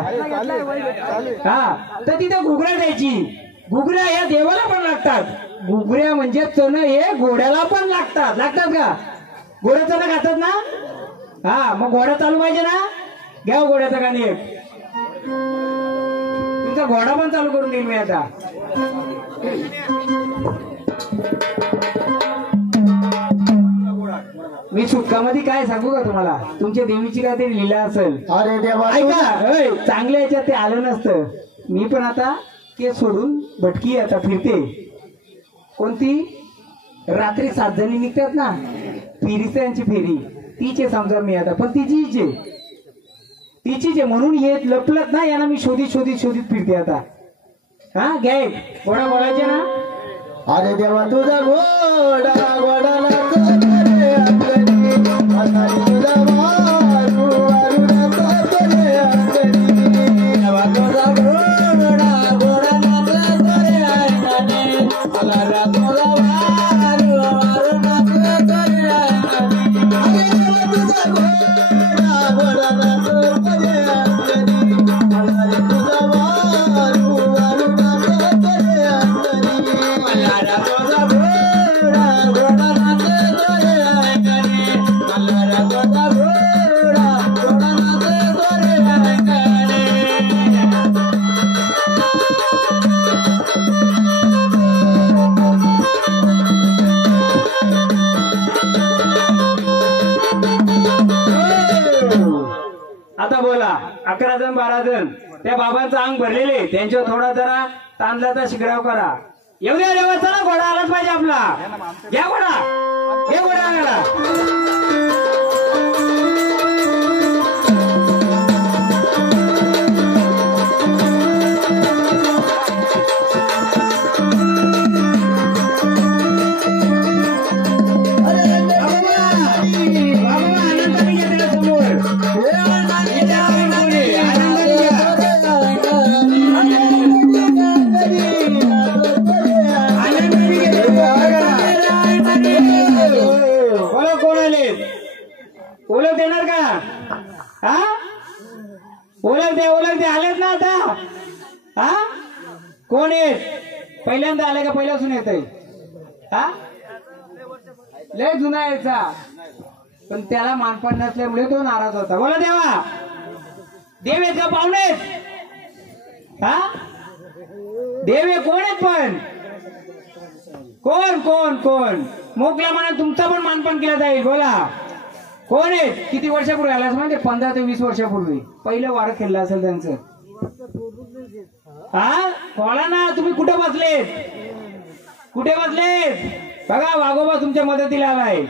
हा तर तिथे घुगऱ्या द्यायची घुगऱ्या या देवाला पण लागतात घुगऱ्या म्हणजे चण हे घोड्याला पण लागतात का घोड्या चण खातात ना हा मग घोडा चालू पाहिजे ना घ्या घोड्याचा गाणी तुमचा घोडा पण चालू करून देईन मी आता मी सुटकामध्ये काय सांगू का तुम्हाला तुमच्या देवीची काहीतरी लीला असेल अरे देवा ऐका चांगल्या याच्यात ते आलं नसतं मी पण आता केस सोडून भटकी आता फिरते कोणती रात्री 7 जणी निघतात ना फेरीच यांची फेरी तीचे समजा मी आता पण तिचीच आहे म्हणून हे लपलत ना यांना मी शोधित फिरते आता हा घ्याय घोडा बोलायचे ना अरे देवा तुझा घोडा घोडाला आता बोला 11 जण 12 जण त्या बाबांचं अंग भरलेले त्यांच्यावर थोडा जरा तांदळाचा शिगराव करा येऊ द्या देवा चला घोडा आलाच पाहिजे आपला घ्या घोडा हे घोडा आणायला ओळख देणार का हा ओळख दे आलेत ना आता हा कोण येत पहिल्यांदा आले का पहिल्यापासून येत हा लय जुना यायचा पण त्याला मानपान नसल्यामुळे तो नाराज होता बोला देवा देव आहेत का पाहुणेत हा देव हे कोण आहेत पण कोण मोकळ्या मनात तुमचा पण मानपान केला जाईल बोला कोण आहेत किती वर्षापूर्वी आला म्हणजे 15 ते 20 वर्षापूर्वी पहिलं वार खेळलं असेल त्यांचं हा बोला ना तुम्ही कुठं बसलेत कुठे बसले? बघा वाघोबा तुमच्या मदतीला आलाय.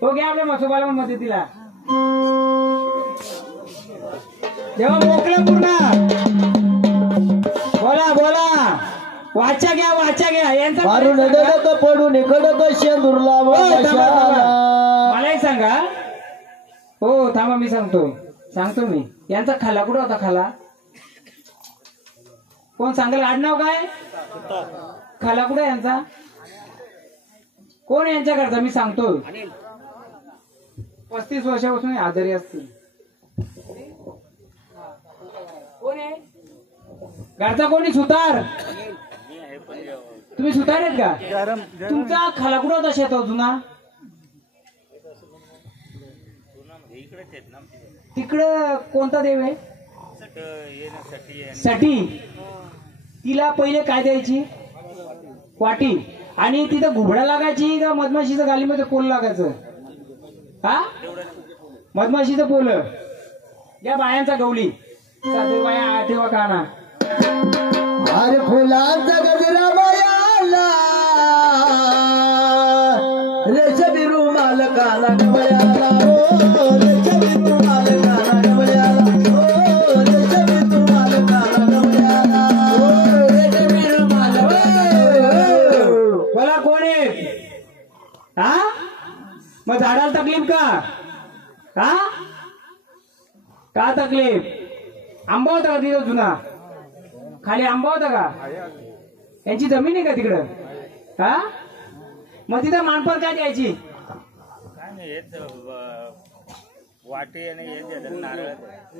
हो घ्या आपल्या मसोबाला मदतीला. जेव्हा मोकळं पूर्ण बोला बोला. वाचा घ्या यांचा मारून डडक पडून कडक शेंदूरला हो, मला एक सांगा. हो थांबा मी सांगतो मी. यांचा खाला कुठं होता? खाला कोण सांगाल? आडनाव काय? खाला कुठे यांचा? कोण यांच्या घरचा? मी सांगतो. 35 वर्षापासून आजारी असतील. कोण आहे घरचा? कोणी? सुतार? तुम्ही सुतार आहेत का? तुमचा खाला कुठं होता शेतात जुना? तिकडं कोणता देव आहे? साठी. तिला पहिले काय द्यायची? वाटी. आणि तिथं घुबडा लागायची का मधमाशीचं गालीमध्ये पोल लागायचं? हा मधमाशीचं पोल. या बायांचा गवली बाया ठेवा काना. अरे फुलांचा गजरा बायाला रेशमी रुमाल काना गवळ्याला. रेशमी रुमाल काना गवळ्याला. रेशमी रुमाल काना गवळ्याला. रेशमी रुमाल. बोला कोण आहे? हा मग झाडाला तकलीफ का? हा का तकलीफ? आंबा होता का तिथं जुना? खाली आंबा होता का? यांची जमीन आहे का तिकडं? हा मग तिथं मानपर काय द्यायची? वाटी आणि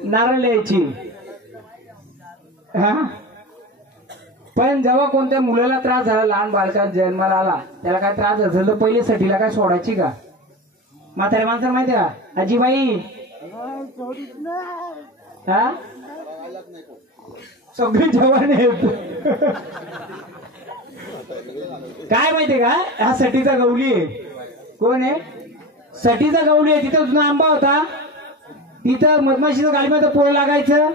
नारळ द्यायची. हा पण जेव्हा कोणत्या मुलाला त्रास झाला, लहान बालका जन्माला आला, त्याला काय त्रास झाला तर पहिले सटीला काय सोडायची का? म्हाताऱ्या माणसाला माहिती का? आजीबाई हा सगळे जवान आहेत. काय माहितीये का? हा सटीचा गवली आहे. कोण आहे? सटीचा गवली आहे. तिथं जुना आंबा होता. तिथं मधमाशीचं गालीमध्ये पोळ लागायचं.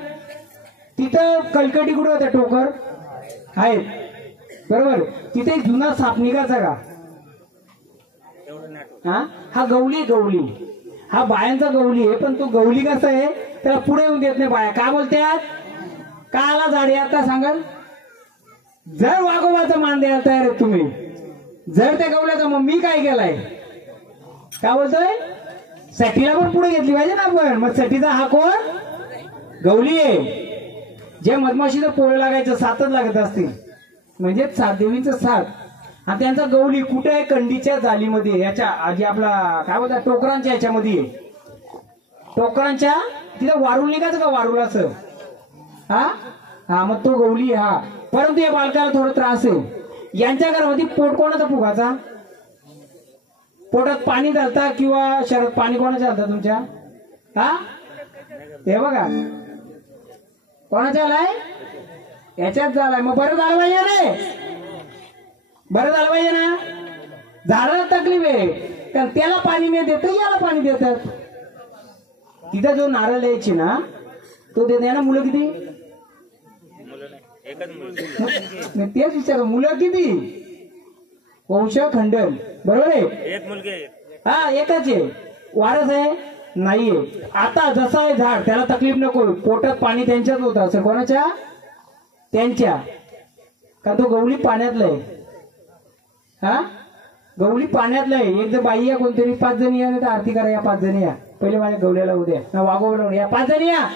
तिथं कलकटी कुठं होत्या? टोकर आहेत बरोबर. तिथे एक जुना साप निघायचा का? हा गवली. हा बायांचा गवली आहे. पण तो गवली कसा आहे? त्याला पुढे येऊन देत नाही बाया. का बोलतात? का आला झाडे? आता सांगाल. जर वाघोबाचा मान द्यायला तयार आहे तुम्ही, जर त्या गवल्याचा, मग मी काय केलाय? का बोलतोय? सटीला पण पुढे घेतली पाहिजे ना आपण. मग सटीचा हा कोण? गवली आहे. जे मधमाशीचं पोळ लागायचं 7च लागत असतील, म्हणजे 7 देवींचं 7. आणि त्यांचा गवली कुठे आहे? कंडीच्या जालीमध्ये. याच्या आधी आपला काय बोलतात? टोकरांच्या याच्यामध्ये. टोकरांच्या तिथं वारुल निघायचं का? वारुल असं. हा मग तो गवली. हा परंतु या बालकाला थोडा त्रास आहे. यांच्या घरामध्ये पोट कोणाचा फुगाचा? पोटात पाणी घालता किंवा शरद पाणी कोणाच्या घालता तुमच्या? हा हे बघा कोणाच्या आलाय? याच्यात झालाय. मग बरं झालं पाहिजे रे. बरं झालं पाहिजे ना. झाडाला तकलीफ आहे कारण त्याला पाणी नाही देत, याला पाणी देतात. तिथं जो नारळ द्यायची ना, तो देत ना. मुलं किती? तेच विचार. मुलं किती? वंश खंडन बरोबर आहे. एक मुलगी. हा एकच आहे. वारस आहे नाहीये. आता जसं आहे झाड, त्याला तकलीफ नको. पोटात पाणी त्यांच्याच होत असं. कोणाच्या? त्यांच्या. का तो गवली पाण्यातला आहे. हा गवली पाण्यातला आहे. एक जर बाई या कोणतरी 5 जणी या, नाही तर आरती करा. या 5 जणी या. पहिले माझ्या गवल्याला उद्या ना वाघोबा या 5 जणी या.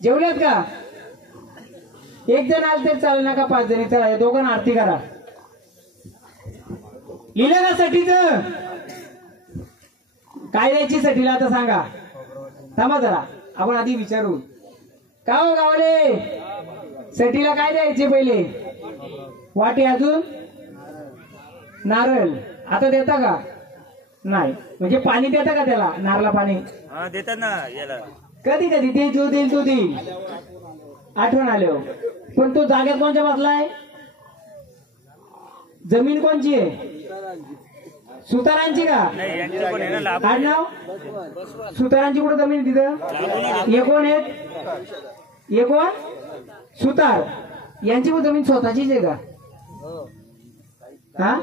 जेवल्यात का? एक जण आलं तरी चालेल ना का? 5 जणी चला. या दोघांना आरती करा. लिहिलं का सटीचं? काय द्यायची सटीला आता सांगा. थांबा जरा, आपण आधी विचारू. का हो गावले? सटीला काय द्यायचे पहिले? वाटी. अजून नारळ. आता देता का? नाही. म्हणजे पाणी देता का त्याला? नारळा पाणी देतात ना याला. कधी कधी ते जो देईल तो देईल. आठवण आलो. पण तो जागेत कोणच्या बसलाय? जमीन कोणची आहे? सुतारांची का? आडनाव सुतारांची. कुठं जमीन तिथं? हे कोण आहेत? हे कोण? सुतार. यांची पण जमीन स्वतःचीच आहे का? हा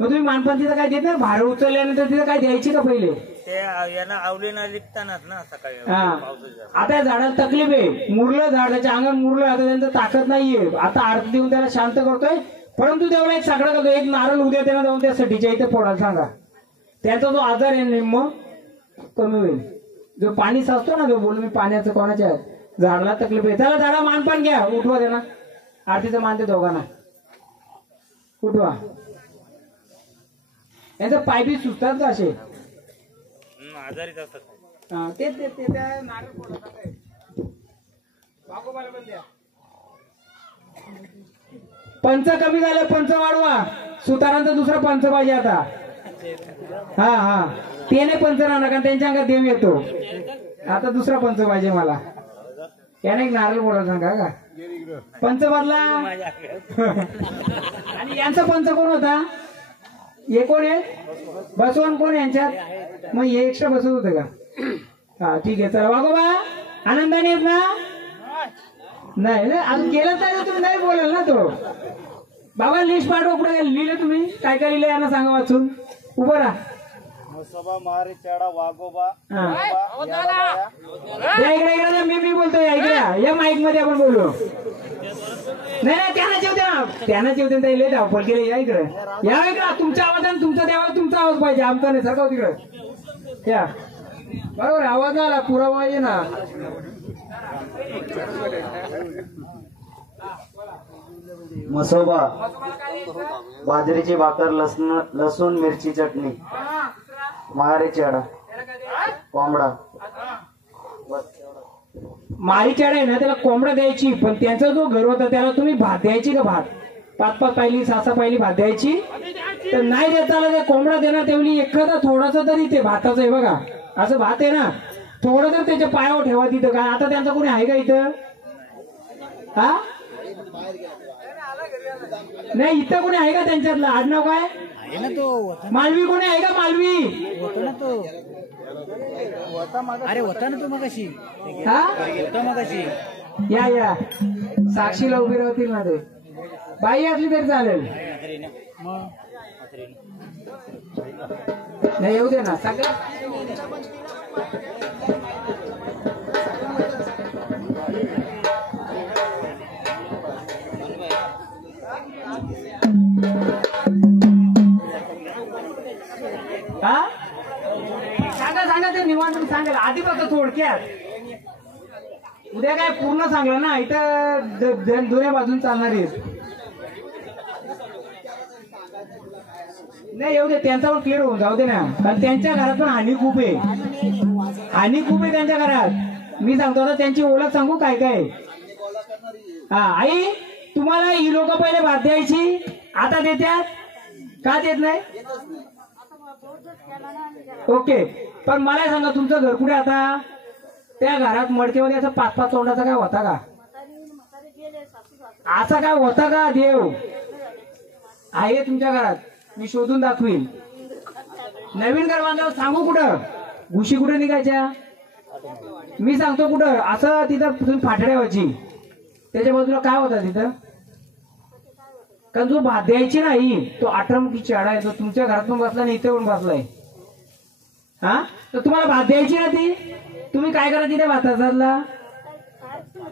मग तुम्ही मानपान तिथं काय देत नाही? भार उचलल्यानंतर तिथं काय द्यायची का पहिले? ते यांना आवलीना लिखतानाच ना सकाळी हा पावसाच्या. आता या झाडाला तकलीफ आहे, मुरलं झाड, त्याच्या अंगात मुरलं, आता त्यांचं ताकद नाहीये, आता आरती देऊन त्याला शांत करतोय. परंतु तेवढा एक साकडा करतो, एक नारळ उद्या त्यांना जाऊन त्या सटीच्या इथे फोडायला सांगा. त्याचा जो आजार आहे निम्म कमी होईल. जो पाणी साचतो ना, जो बोल मी पाण्याचं कोणाच्या झाडाला तकलीफ आहे, त्याला झाडा मानपान घ्या, उठवा त्यांना, आरतीचं मानते दोघांना, उठवा. यांचं पाय बी सुचतात का असे? आजारीच असतात. हा, ते त्या नारळ फोडतात काय. बागोबाला पण द्या. पंच कमी झाले, पंच वाढवा. सुतारांचा दुसरा पंच पाहिजे आता. हा हा ते नाही पंच राहणार, कारण त्यांच्या अंगात देव येतो. आता दुसरा पंच पाहिजे मला. याने एक नारळ फोडा सांगा का पंच बदला. आणि यांचा पंच कोण होता? हे कोण आहे? बसवण कोण यांच्यात? मग हे एक्स्ट्रा बसवत होते का? हा ठीक आहे, चला वागोबा आनंदाने येत ना? नाही अजून केलं तर तुम्ही नाही बोलाल ना. तो बाबा लिस्ट पाठवा, कुठे लिहिलं तुम्ही? काय काय लिहिलं यांना सांगा वाचून. उभं राहा. मारी चेडा वागोबा इकडे मी बोलतोय, इकडे या माईक मध्ये आपण बोलू. नाही त्यांना जेव द्या, त्यांना जेव द्या. लय धावपळ केली. या इकडे, या इकडे. तुमच्या आवाजाने तुमच्या देवाला तुमचा आवाज पाहिजे, आमचा नाही. सरका तिकडे या. बरोबर आवाज आला पुरा पाहिजे ना. मसोबा बाजरीची भाकर, लसूण मिरची चटणी, महारी चेडा, कोंबडा. मारी चेडा आहे ना, त्याला कोंबडा द्यायची, पण त्यांचा जो घर होता त्याला तुम्ही भात द्यायची का? भात 5-5 पायली 6-6 पायली भात द्यायची. तर नाही देता आला त्या कोंबडा देणार तेवढी एखादा थोडासा तरी ते भाताचं आहे बघा, असं भात आहे ना, थोडं तर त्याच्या पायावर ठेवा तिथं. काय आता त्यांचा कोणी आहे का इथं? हा नाही इथं कोणी आहे का त्यांच्यातलं? आडनाव काय? मालवी कोणी आहे का? मालवी अरे होता ना तू मगाशी. हा होता मगाशी. या साक्षीला उभी राहतील ना. ते बाई असली तरी चालेल. नाही येऊ दे ना सगळं. हा सांगा ते निवांत सांगेल. आधी फक्त थोडक्यात, उद्या काय पूर्ण सांगलं ना. इथं दोन्ही बाजून चालणार आहे. नाही येऊ दे, त्यांचा पण क्लिअर होऊन जाऊ दे ना, कारण त्यांच्या घरात पण हानी खूप आहे. हानी खूप आहे त्यांच्या घरात. मी सांगतो आता त्यांची ओळख सांगू काय काय. हा आई, तुम्हाला ही लोक पहिले भात द्यायची, आता देतात का? देत नाही. ओके, पण मला सांगा तुमचं घर कुठे? आता त्या घरात मडकेमध्ये असं 5-5 तोंडाचा काय होता का? असा काय होता का? देव आहे तुमच्या घरात, मी शोधून दाखवीन. नवीन घर बांधल्यावर सांगू कुठं? घुशी कुठे निघायच्या? मी सांगतो कुठं. असं तिथं तुम्ही फाटड्यावरची त्याच्या बाजूला काय होता तिथं? कारण जो भात द्यायची नाही तो 18 चेडा आहे, तो तुमच्या घरात पण बसला आणि इथे पण बसलाय. हा तर तुम्हाला भात द्यायची ना ती, तुम्ही काय करा तिथे भाताचा?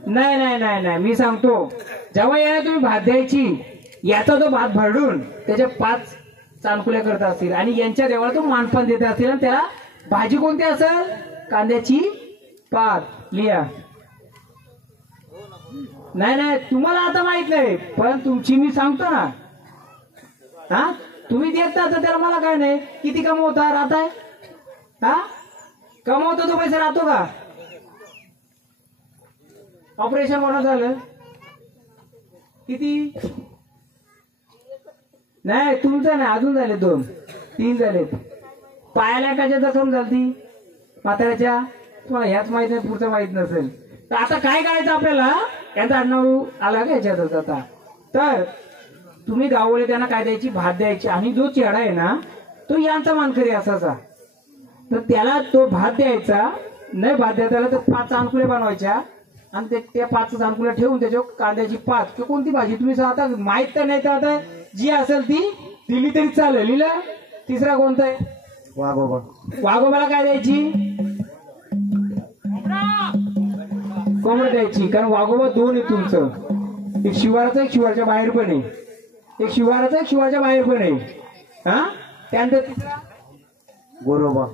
नाही नाही नाही नाही, मी सांगतो जेव्हा याला तुम्ही भात द्यायची, याचा जो भात भरडून त्याच्या 5 चांदकुल्या करत असतील आणि यांच्या देवाला तो मानपान देत असतील, आणि त्याला भाजी कोणती असेल? कांद्याची पात. लिहा. नाही नाही तुम्हाला आता माहित नाही, पण तुमची मी सांगतो ना. हा तुम्ही देता तर त्याला मला काय नाही. किती कमवता? राहताय? हा कमवतो तो पैसा राहतो का? ऑपरेशन कोणा झालं? किती? नाही तुमचं नाही, अजून झाले 2-3 झालेत. पायाला एकाच्या जखम झाली म्हाताऱ्याच्या, तुम्हाला ह्याच माहित नाही, पुढचं माहित नसेल. तर आता काय करायचं आपल्याला? यांचा आडनाव आला का याच्यातच? आता तर तुम्ही गावले त्यांना काय द्यायची? भात द्यायची. आणि जो चेडा आहे ना तो यांचा मानकरी असाचा, तर त्याला तो भात द्यायचा. नाही भात द्यायचा त्याला तर 5 चांदकुल्या बनवायच्या, आणि त्या 5 चांदकुल्या ठेवून त्याच्यावर कांद्याची पात किंवा कोणती भाजी तुम्ही आता माहित तर नाही, तर आता जी असेल ती दिली तरी चालेल. लिहिला. तिसरा कोणता आहे? वाघोबा. वाघोबाला काय द्यायची? कोंबड द्यायची. कारण वाघोबा दोन आहे तुमचं. एक शिवाराचा एक शिवारच्या बाहेर पण आहे. एक शिवाराचा एक शिवारच्या बाहेर पण आहे. हा. त्यानंतर तिसरा गोरोबा.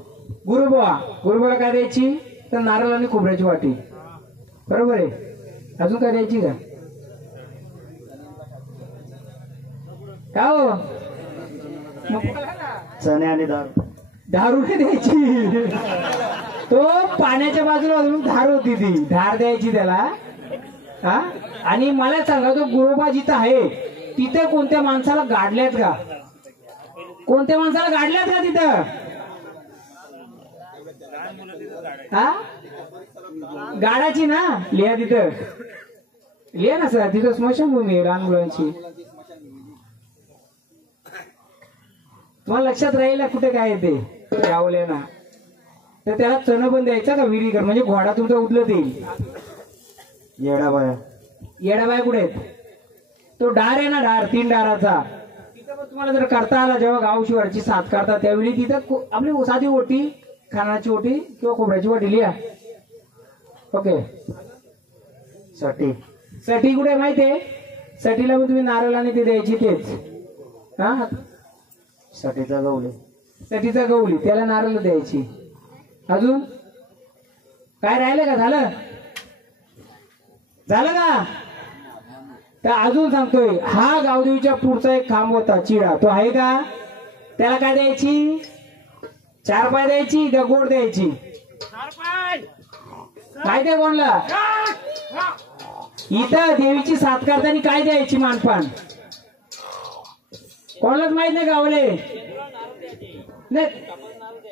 गुरुबा. गुरुबाला काय द्यायची? तर नारळ आणि खोबऱ्याची वाटी. बरोबर आहे. अजून काय द्यायची का? का हो? चणे आणि दारू. दारू नाही द्यायची. तो पाण्याच्या बाजूला अजून धार होती ती. धार द्यायची त्याला. हा. आणि मला सांगा तो गुरुबा जिथं आहे तिथे कोणत्या माणसाला गाडल्यात का? कोणत्या माणसाला गाडल्यात का तिथं? हा. गाडाची ना. लिहा तिथं. लिहा ना सर. तिथं स्मशानभूमी आहे लहान मुलांची. तुम्हाला लक्षात राहील कुठे काय येते रावले ना. तर त्याला चण पण द्यायचा का विहिरी कर म्हणजे घोडा तुमचा उचलत येईल. येडाबाया. येडाबाय कुठे आहेत? तो डार आहे ना डार 3 डाराचा. तिथं पण तुम्हाला जर करता आला जेव्हा गाव शिवारची साथ करता त्यावेळी तिथं आपली साधी ओटी खानाची ओटी किंवा खोबऱ्याची वाटी लिहा. ओके. साठी. साठी कुठे माहितीये? साठीला पण तुम्ही नारळ आणि ते द्यायची तेच. हा. साठीचा गवली. साठीचा गवली त्याला नारळ द्यायची. अजून काय राहिलं का? झालं. झालं का? तर अजून सांगतोय. हा गावदेवीच्या पुढचा एक खांब होता चिडा. तो आहे का? त्याला काय द्यायची? 4 पाय द्यायची का गोड द्यायची? काय द्या कोणला? इथं देवीची साथ करताना काय द्यायची? मानपान. कोणालाच माहित नाही गावले. नाही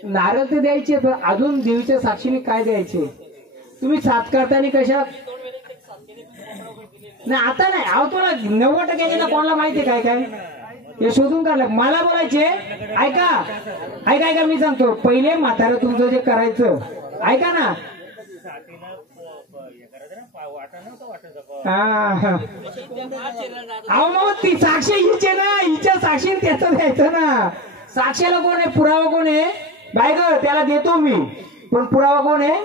नारळ ते द्यायचे. अजून देवीच्या साक्षीने काय द्यायचे? तुम्ही साथ करताना कशा? नाही आता नाही. अहो तुला 90% कोणाला माहितीये काय काय हे शोधून काढलं. मला बोलायचे. ऐका ऐका ऐका मी सांगतो. पहिले म्हातारं तुमचं जे करायचं ऐका ना. अहो मग ती साक्षी हिचे ना. हिच्या साक्षीने त्याचं द्यायचं ना. साक्षीला कोण आहे? पुरावा कोण आहे? बाय ग त्याला देतो मी. पण पुरावा कोण आहे?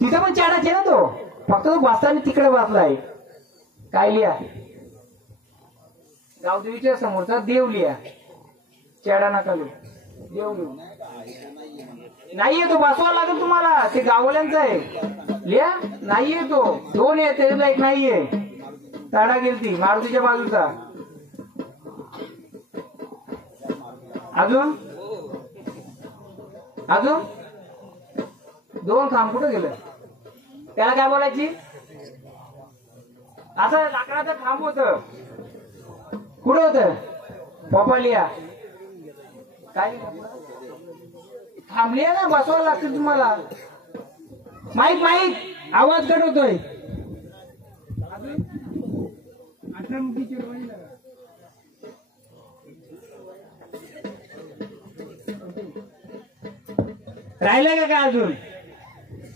तिथं पण चाडाचे ना तो. फक्त तो बसताना तिकडे बसलाय. काय लिहा? गावदेवीच्या समोरचा देव लिहा. चेडा नका लिहू. देव लिहू. नाहीये तो बसवा लागेल तुम्हाला. ते गावल्यांचं आहे. लिहा. नाहीये तो. 2 आहे त्याच्यातला एक नाहीये. ताडा गेलती मारुतीच्या बाजूचा. अजून अजून 2 खांब कुठं गेलं? त्याला काय बोलायची? असं लाकडाचं खांब होत. कुठं होत? पोपालिया. काय थांबली ना. बसवायला लागतील तुम्हाला. माहित माहित. आवाज कट होतोय. राहिलं का काय? अजून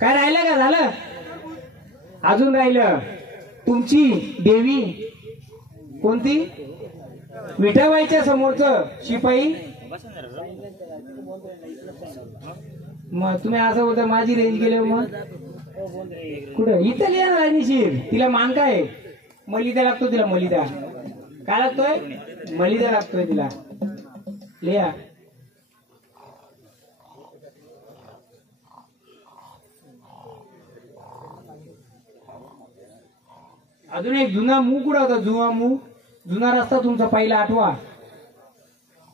काय राहिलं का? झालं. अजून राहिलं. तुमची देवी कोणती? विठाबाईच्या समोरचं शिपाई. मग तुम्ही असं होतं माझी रेंज गेले. मग कुठं? इथं लिहा ना राजनीशीर. तिला मान काय? मलिदा लागतो तिला. मलिदा काय लागतोय? मलिदा लागतोय तिला. लिहा. अजून एक जुना मूग कुठं होता? जुना मूग. जुना रस्ता तुमचा पहिला आठवा.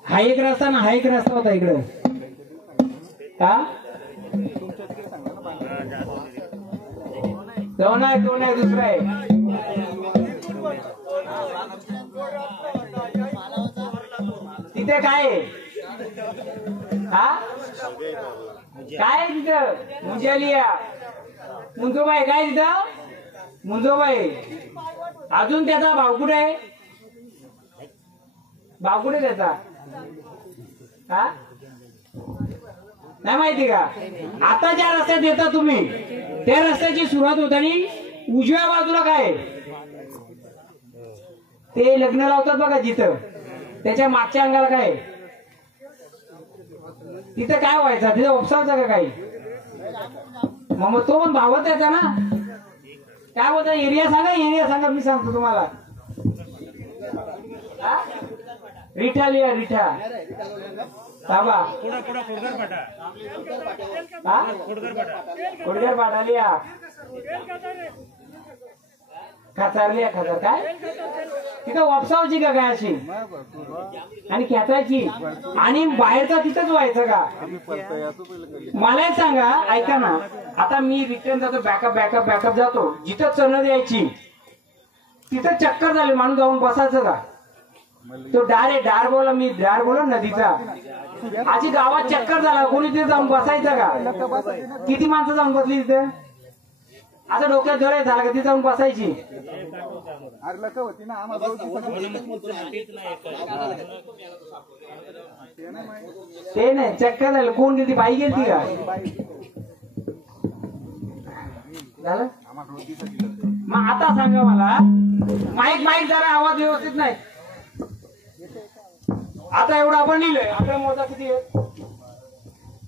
हा एक रस्ता ना. हा एक रस्ता होता इकडं. हा तो नाही दुसरा आहे. तिथे काय आहे? हा काय आहे तिथं? मुंजालिया. मुंजोबाई काय तिथं? मुंजोबाई. अजून त्याचा भाव कुठे आहे? भाव कुठे त्याचा? हा नाही माहिती का? आता ज्या रस्त्यात येता तुम्ही त्या रस्त्याची सुरुवात होताना उजव्या बाजूला काय ते लग्न लावतात बघा जिथं त्याच्या मागच्या अंगाला काय आहे? तिथे काय व्हायचं? तिथे उपसावचं का काही? मग तो पण भावत यायचा ना. काय बोलता? एरिया सांगा, एरिया सांगा, मी सांगतो तुम्हाला. रिठा लिहा, रिठा बाबा. खोडकर पाटा लिहा. खचार लिहा, खचार. काय तिथं वापसावची का काय अशी आणि खेचायची आणि बाहेरचा तिथंच व्हायचं का? मला एक सांगा, ऐका ना. आता मी रिटर्न जातो, बॅकअप बॅकअप बॅकअप जातो, जिथं चण द्यायची तिथं चक्कर झाली, माणूस जाऊन बसायचं का? तो डार बोला, मी डार बोला नदीचा. आजी गावात चक्कर झाला, कोणी तिथे जाऊन बसायचं का? किती माणसं जाऊन बसली तिथे? आता डोक्यात जळ झाला का तिथे जाऊन बसायची? ते नाही, चक्कर झालं. कोण गेली? बाई गेली का? झालं. मग आता सांगा मला, माईक माईक जरा आवाज व्यवस्थित नाही. आता एवढं आपण लिहिलंय, आपल्या मोजा किती आहे?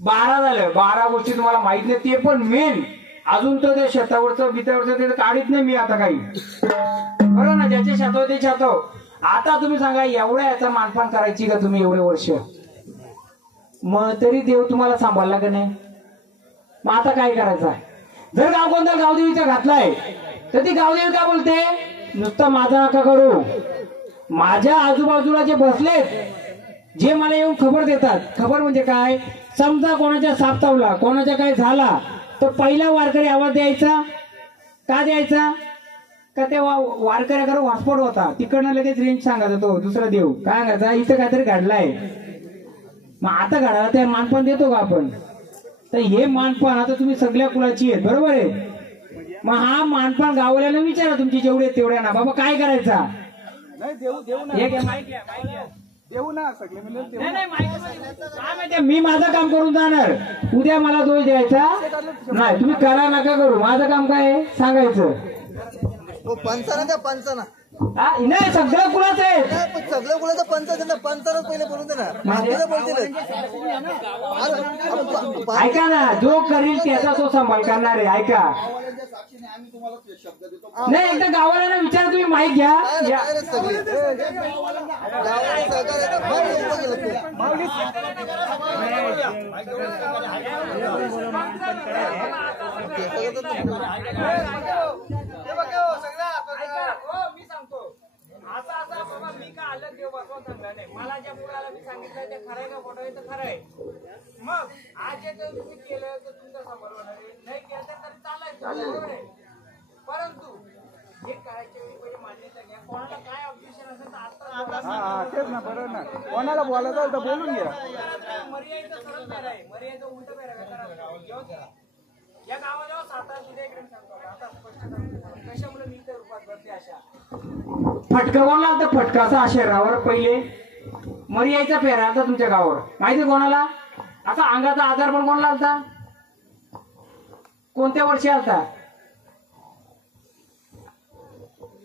12 झालं. 12 गोष्टी तुम्हाला माहित नाही. ते पण मेन अजून तर ते शेतावरचं बितावरचं ते काढीत नाही मी आता काही. बरोबर ना? ज्याचे शेताव ते शेताव. आता तुम्ही सांगा, एवढ्या याचा मानपान करायची का तुम्ही एवढे वर्ष? मग तरी देव तुम्हाला सांभाळला का नाही? मग आता काय करायचं? जर गाव गोंधळ गावदेवीचा घातलाय तर ती गावदेवी का बोलते? नुसतं माझा नका करू. माझ्या आजूबाजूला जे बसलेत, जे मला येऊन खबर देतात. खबर म्हणजे काय? समजा कोणाच्या साप चावला, कोणाच्या काय झाला, तर पहिला वारकरी आवाज द्यायचा. का द्यायचा? का ते वारकऱ्याकडे हॉटस्पॉट होता, तिकडनं लगेच रेंज सांगायचा तो दुसरा देव. काय सांगायचा? इथं काहीतरी घडलाय. मग आता घडायला ते मानपान देतो का आपण? तर हे मानपान आता तुम्ही सगळ्या कुलाची आहेत, बरोबर आहे? मग हा मानपान गावल्याला विचारा तुमची जेवढे तेवढ्या ना. बाबा काय करायचा? मी माझं काम करून जाणार, उद्या मला दोष द्यायचा नाही. तुम्ही करा नका करू, माझं काम काय आहे सांगायचं. पंचाना नाही, सगळं कुणाच आहे? सगळं कुणाचं पंचानच पहिले बोलून दे ना. बोलतील ऐका ना, जो करील त्याचा तो सांभाळ करणार आहे. ऐका नाही, एकदा गावाला ना विचारा, तुम्ही माहिती घ्या. मी सांगतो असं असं बाबा, मी का अलग देव बसवा सांगणार नाही. मला ज्या मुलाला मी सांगितलं ते खरंय का खोटं आहे तर खरं आहे. मग आज जे तुम्ही केलं तर तुमचा सांभाळ होणार आहे, नाही केलं तर तरी चालायचं, बरोबर आहे? परंतु हे करायच्या वेळी पहिले मान्यता घ्या. कोणाला काय ऑब्जेक्शन असेल तर आता तेच ना, बरोबर ना. कोणाला बोलायचं तर बोलून घ्या. मर्यादेचा सरळ पेरा आहे, मर्यादेचा उलट पेरा करा. या गावाला 7 इकडे सांगतो आता कशामुळे मी त्या रूपात बसते. अशा फटका कोणाला आलता? फटकाचा शहरावर पहिले मर्यादेचा पेरा आलता तुमच्या गावावर, माहिती कोणाला? आता अंगाचा आजार पण कोणाला आलता? कोणत्या वर्षी आलता?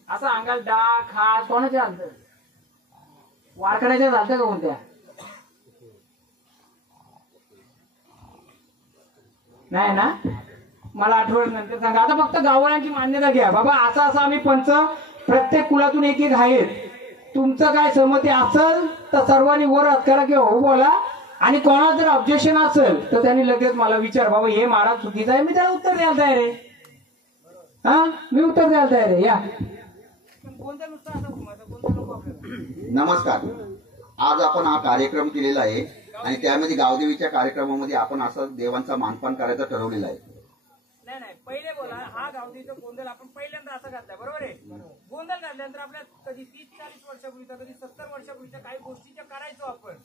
असं अंगात डाग खास कोणाच्या आलत? वारकऱ्याच्या झालतं का कोणत्या? नाही ना? मला आठवण नंतर सांगा. आता फक्त गाववाल्यांची मान्यता घ्या. बाबा असं असं आम्ही पंच प्रत्येक कुलातून एक एक आहेत. तुमचं काय सहमती असेल तर सर्वांनी वर हात करा किंवा हो बोला. आणि कोणाला जर ऑब्जेक्शन असेल तर त्यांनी लगेच मला विचार, बाबा हे महाराज चुकीचं आहे, मी त्याला उत्तर द्यायला तयार आहे. हा, मी उत्तर द्यायला तयार आहे. या नमस्कार. आज आपण हा कार्यक्रम केलेला आहे आणि त्यामध्ये गावदेवीच्या कार्यक्रमामध्ये आपण असं देवांचा मानपान करायचं ठरवलेलं आहे. नाही नाही, पहिले बोला. हा गावदेवीचा गोंधळ आपण पहिल्यांदा असं घातलाय, बरोबर आहे? गोंधळ घातल्यानंतर आपल्या कधी 30-40 वर्षापूर्वीचा, कधी 70 वर्षापूर्वीच्या काही गोष्टीच्या करायचो आपण.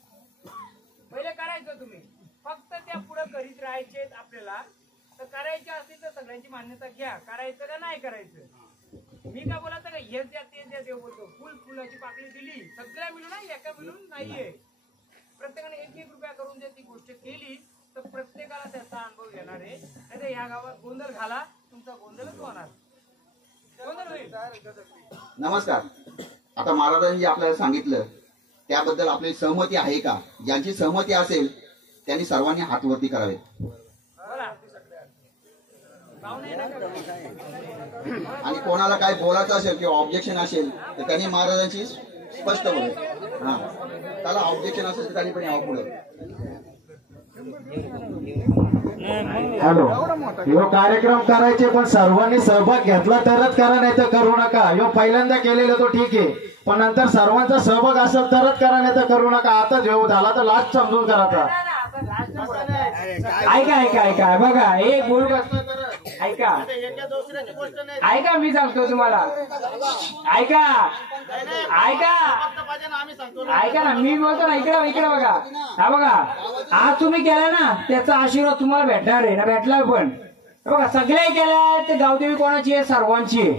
पहिले करायचो तुम्ही, फक्त त्या पुढे करीत राहायचे आपल्याला. तर करायचे असतील तर सगळ्यांची मान्यता घ्या, करायचं का नाही करायचं. मी काय बोलायचं का हेच द्या तेच द्या देव बोलतो. फुलाची पाकळी दिली, सगळ्या मिळून नाही, एका मिळून नाहीये. प्रत्येकाने 1-1 रुपया करून जर ती गोष्ट केली तर प्रत्येकाला त्याचा अनुभव येणार आहे. नाही ह्या गावात गोंधळ घाला, तुमचा गोंधळच होणार. गोंधळ होईल. नमस्कार. आता महाराजांनी जे आपल्याला सांगितलं त्याबद्दल आपली सहमती आहे का? ज्यांची सहमती असेल त्यांनी सर्वांनी हातवरती करावेत. आणि कोणाला काय बोलायचं असेल किंवा ऑब्जेक्शन असेल तर त्यांनी महाराजांची स्पष्ट बोल. हा, त्याला ऑब्जेक्शन असेल तर त्यांनी पण यावं पुढे. हॅलो, ह्यो कार्यक्रम करायचे पण सर्वांनी सहभाग घेतला तरच करा, नाही तर करू नका. ह्यो पहिल्यांदा केलेलं तो ठीक आहे, पण नंतर सर्वांचा सहभाग असेल तरच करा, नाही तर करू नका. आता जेव झाला तर लास्ट समजून करायचा. ऐका ऐका ऐका बघा, एक बोल ऐका ऐका, मी सांगतो तुम्हाला. ऐका ऐका ऐका ना, मी बोलतो ना. इकडे इकडे बघा. हा बघा, आज तुम्ही केला ना त्याचा आशीर्वाद तुम्हाला भेटणार आहे ना, भेटला पण. बघा, सगळे केलाय ते गावदेवी कोणाची आहे? सर्वांची आहे.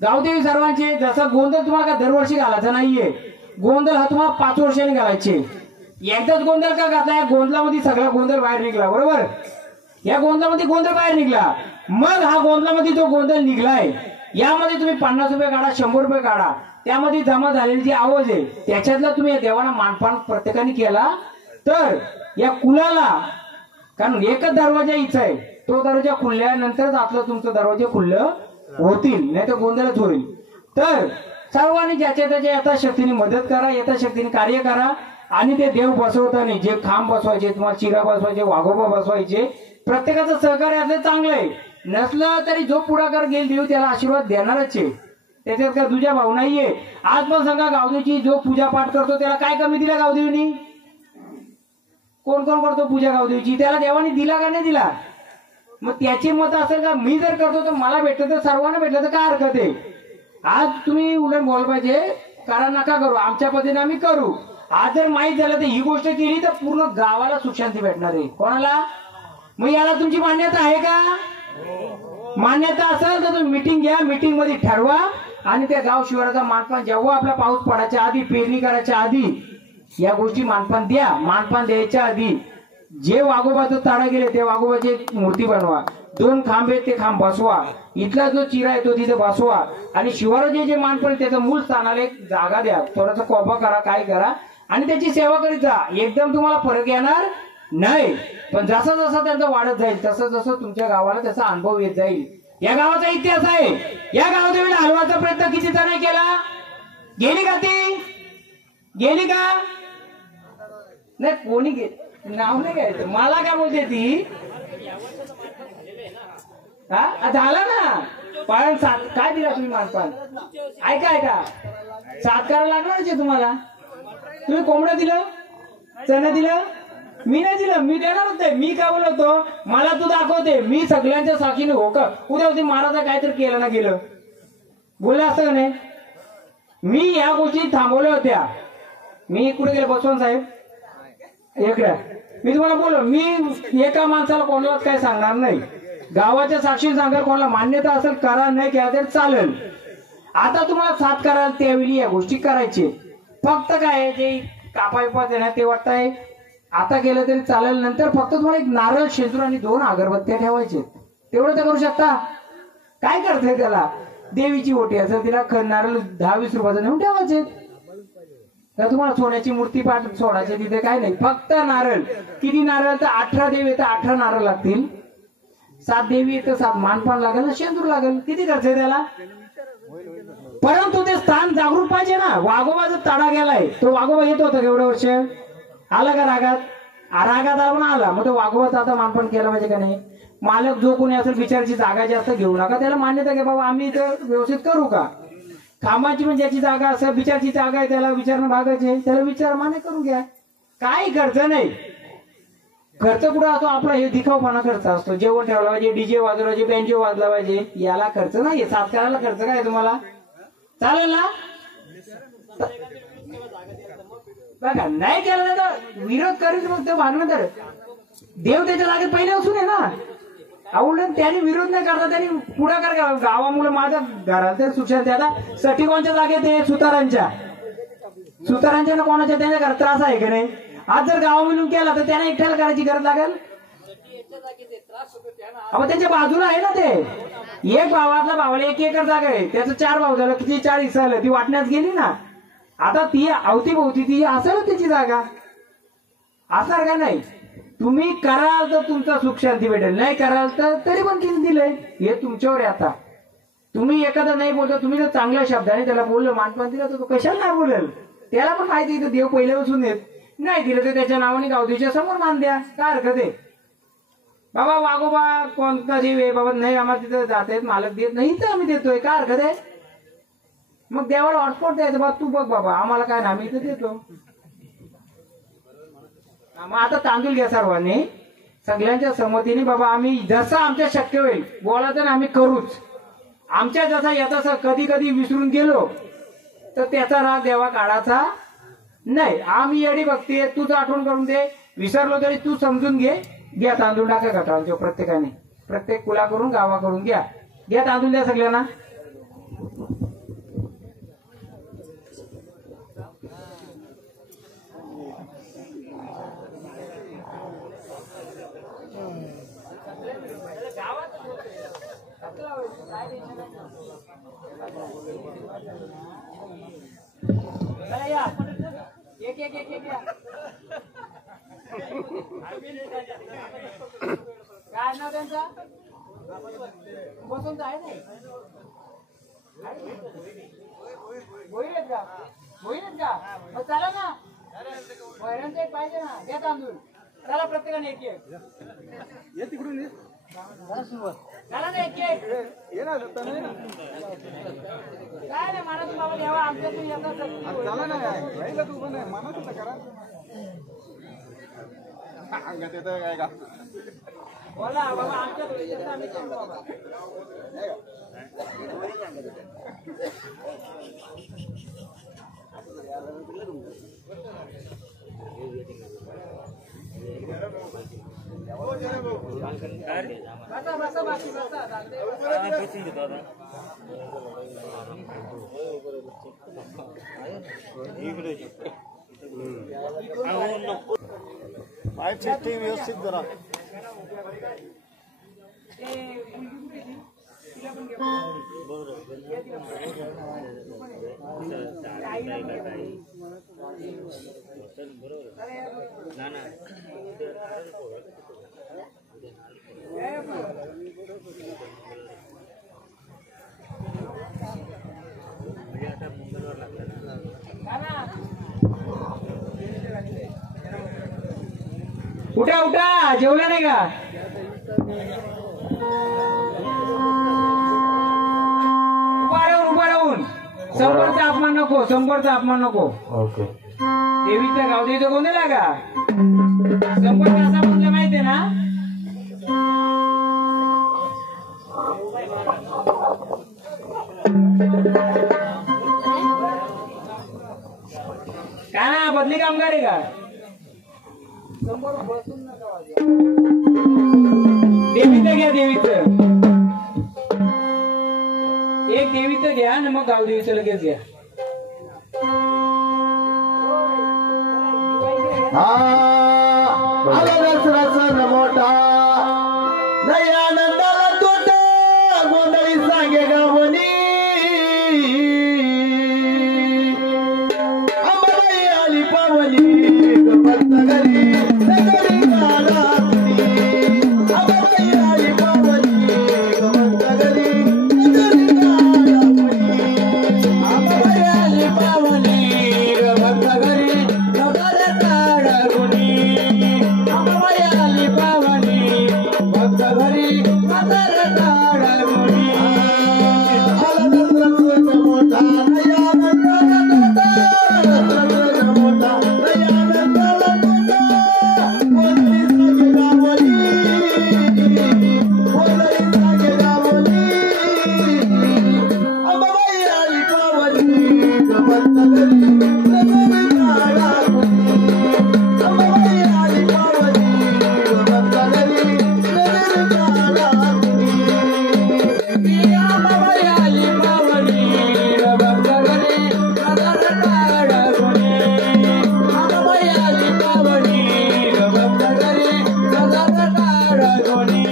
गावदेवी सर्वांची आहे. जसं गोंधळ तुम्हाला का दरवर्षी घालायचा नाहीये. गोंधळ हा तुम्हाला 5 वर्षांनी घालायचे. एकदाच गोंधळ का घातला? या गोंधळामध्ये सगळा गोंधळ बाहेर निघला, बरोबर? या गोंधळामध्ये गोंधळ बाहेर निघला. मग हा गोंधळामध्ये जो गोंधळ निघलाय यामध्ये तुम्ही 50 रुपये काढा, 100 रुपये काढा, त्यामध्ये जमा झालेली जी आवाज आहे त्याच्यातला तुम्ही देवाला मानपान प्रत्येकाने केला तर या कुलाला, कारण एकच दरवाजा इथं आहे, तो दरवाजा खुलल्यानंतरच आपलं तुमचं दरवाजे खुल्लं होतील, नाही तर गोंधळच होईल. तर सर्वांनी ज्याच्या त्याच्या यथाशक्तीने मदत करा, यथाशक्तीने कार्य करा. आणि ते देव बसवताना जे खांब बसवायचे, तुम्हाला चिरा बसवायचे, वाघोबा बसवायचे, प्रत्येकाचं सहकार्य असलं चांगलं आहे. नसलं तरी जो पुढाकार घेईल देव त्याला आशीर्वाद देणारच आहे, त्याच्यात काय तुझ्या भाव नाहीये. आज पण सांगा, गावदेवीची जो पूजा पाठ करतो त्याला काय कमी दिला गावदेवीनी? कोण कोण करतो पूजा गावदेवीची? त्याला देवानी दिला का नाही दिला? मग त्याचे मत असेल का मी जर करतो तर मला भेटलं तर सर्वांना भेटलं तर काय हरकत आहे? आज तुम्ही उलट बोल पाहिजे, कारण नका करू, आमच्या पद्धतीने आम्ही करू. आज जर माहीत झालं तर ही गोष्ट केली तर पूर्ण गावाला सुखशांती भेटणार आहे. कोणाला? मग याला तुमची मान्यता आहे का? मान्यता असेल तर तुम्ही मीटिंग घ्या, मीटिंग मध्ये ठरवा आणि त्या गाव शिवाराचा मानपान जेव्हा आपला पाऊस पडायच्या आधी, पेरणी करायच्या आधी या गोष्टी मानपान द्या. मानपान द्यायच्या आधी जे वाघोबाचं ताडा गेले ते वाघोबाची मूर्ती बनवा, 2 खांब आहेत ते खांब बसवा, इथला जो चिरा आहे तो तिथे बसवा आणि शिवाराचे जे मानपान त्याचं मूळ स्थानाला एक जागा द्या, थोडासा कोबा करा, काय करा आणि त्याची सेवा करीत जा. एकदम तुम्हाला फरक येणार नाही, पण जसं जसं त्यांचं वाढत जाईल तसं जसं तुमच्या गावाला त्याचा अनुभव येत जाईल. या गावाचा इतिहास आहे. या गावदेवीला हलवायचा प्रयत्न किती जण केला? गेली का ती? गेली का नाही? कोणी नाव नाही घ्यायचं. मला काय बोलते ती? हा झाला ना. पण काय दिला तुम्ही मानपान? ऐका ऐका, 7 करायला लागणार तुम्हाला. तुम्ही कोंबडं दिलं, चणं दिलं, मी नाही दिलं. मी देणार होते. मी काय बोलतो, मला तू दाखवते, मी सगळ्यांच्या साक्षीने हो का? उद्या होती महाराजा काहीतरी केलं ना गेलं, बोललं असतं का नाही? मी या गोष्टी थांबवल्या होत्या. मी कुठे गेले? बसवंत साहेब इकडे. मी तुम्हाला बोललो, मी एका माणसाला कोणालाच काय सांगणार नाही. गावाच्या साक्षीने सांगाल, कोणाला मान्यता असेल करा, नाही केला तरी चालेल. आता तुम्हाला 7 कराल त्यावेळी या गोष्टी करायचे. फक्त काय जे कापायपाच आहे ना ते वाटतंय आता केलं तरी चालेल. नंतर फक्त तुम्हाला एक नारळ, शेंदूर आणि 2 अगरबत्त्या ठेवायचे, तेवढं तर करू शकता. काय करताय त्याला? देवीची ओटी असेल तिला नारळ 10-20 रुपयाचं नेऊन ठेवायचे. तर तुम्हाला सोन्याची मूर्ती पाठ सोडायची तिथे काय नाही, फक्त नारळ. किती नारळ? तर 18 देवी येतं, 18 नारळ लागतील. 7 देवी येतं, 7 मानपान लागेल, शेंदूर लागेल. किती खर्च आहे त्याला? परंतु ते स्थान जागरूक पाहिजे ना. वाघोबाचा ताडा गेलाय, तो वाघोबा येत होता एवढ्या वर्ष, आला का रागात? रागात आला पण आला. मग तो वाघोबाचा आता मानपान केलं पाहिजे का नाही? मालक जो कोणी असेल विचाराची जागा जास्त घेऊ नका, त्याला मान्यता घ्या, बाबा आम्ही इथं व्यवस्थित करू का? खांबाची म्हणजे ज्याची जागा असेल, विचारची जागा आहे त्याला विचारणं भागायचे, त्याला विचार मान्य करून घ्या. काही खर्च नाही. खर्च कुठं असतो आपला? हे दिखावपणा खर्च असतो. जेवण ठेवला पाहिजे, डीजे वाजवला पाहिजे, बँजो वाजला पाहिजे, याला खर्च नाही. 7 करायला खर्च काय तुम्हाला? चालेल ना? बघा, नाही केलं तर विरोध करीत मग ते भागणं. तर देव त्याच्या जागेत पहिले असून आहे ना. आवडलं त्यांनी विरोध नाही करता, त्यांनी पुढाकार घ्यावा. गावामुळे माझ्या घरात तर सुशांत आता साठी कोणच्या जागेत आहे? सुतारांच्या ना कोणाच्या त्यांच्या घरात त्रास आहे की नाही? आज जर गावा मिळून केला तर त्यांना एकट्याला करायची गरज लागेल. अहो त्याच्या बाजूला आहे ना ते. एक भावातला भावाला 1 एकर जागा आहे, त्याचं 4 भाव झालं, किती 4 हिस्सा झालं, ती वाटण्यात गेली ना. आता ती अवतीभोवती ती असेल त्याची जागा, असणार का नाही? तुम्ही कराल तर तुमचा सुख शांती भेटेल, नाही कराल तर तरी पण तिने दिलंय. हे तुमच्यावर आहे. आता तुम्ही एखादा नाही बोलता, तुम्ही जर चांगल्या शब्दाने त्याला बोललं, मानपान दिलं, तर तो कशाला नाही बोलेल? त्याला पण माहिती आहे देव पहिल्यापासून येत नाही. दिलं तर त्याच्या नावाने गावदेवीच्या समोर मान द्या, काय हरकत आहे? बाबा वागोबा कोणता देव आहे बाबा, नाही आम्हाला तिथं जात आहेत, मालक देत नाही तर आम्ही देतोय, काय हरकत आहे? मग देवाला हॉटस्पॉट द्यायचं, बा तू बघ बाबा, आम्हाला काय ना, आम्ही इथं देतो. मग आता तांदूळ घ्या सर्वांनी सगळ्यांच्या संमतीने, बाबा आम्ही जसं आमच्या शक्य होईल बोला तर आम्ही करूच. आमच्या जसा येता कधी कधी विसरून गेलो तर त्याचा राग देवा काढाचा नाही. आम्ही येडी भक्ती आहे, तूच आठवण करून दे, विसरलो तरी तू समजून घे. घ्या तांदूळ टाका गटांच्या प्रत्येकाने, प्रत्येक कुला करून गावा करून घ्या. घ्या तांदूळ द्या सगळ्यांना. एक एक एक एक काय नाव त्यांचा? बसून आहे नाही होईल का? होईल का? मग चला ना, वैरांचं एक पाहिजे ना. द्या तांदूळ, चला प्रत्येकाने एक एक. ये तिकडून ये. चला ना एक एक. ये ना जाता नाही ना. काय नाही मानस बाबा देवा आमच्यातून येतात. चला ना राहिला तू पण मानत होता करा. अंगात येतं काय का? बोला बाबा आमच्यातून येतात आम्ही करतो बाबा. बसा बसा बाकी बसा. बसून घेतो आता. इकडे पाईप सिस्टीम व्यवस्थित जरा. उठा उठा, जेवला नाही का? उभा राहून संपर्कचा अपमान नको, संपर्कचा अपमान नको. ओके. देवीच्या गावदेवीचा गोंधळ का? संपर्क असा म्हणलं माहितीये ना? काय ना बदली कामगार आहे का? देवीचं घ्या, देवीचं एक देवीचं घ्या आणि मग गावदेवीचं लगेच घ्या. रस मोठा नाही आनंदाला तोट गोंधळी सांगे गावनी अंबाबाई आली पावली गप्पत घरी नगरी गावातली. अंबाबाई आली पावली गप्पत घरी नगरी गावातली. अंबाबाई आली पावली गप्पत घरी नगर काढुनी. अंबाबाई आली पावली भक्त घरी नगर काढुनी. मोठा मोठा अंबाबाई आली पावली गप्पत घरी नगरी काढुनी. अंबाबाई आली पावली गप्पत घरी नगरी काढुनी. अंबाबाई आली पावली गप्पत घरी नगर काढुनी. अंबाबाई आली पावली गप्पत घरी नगर काढुनी.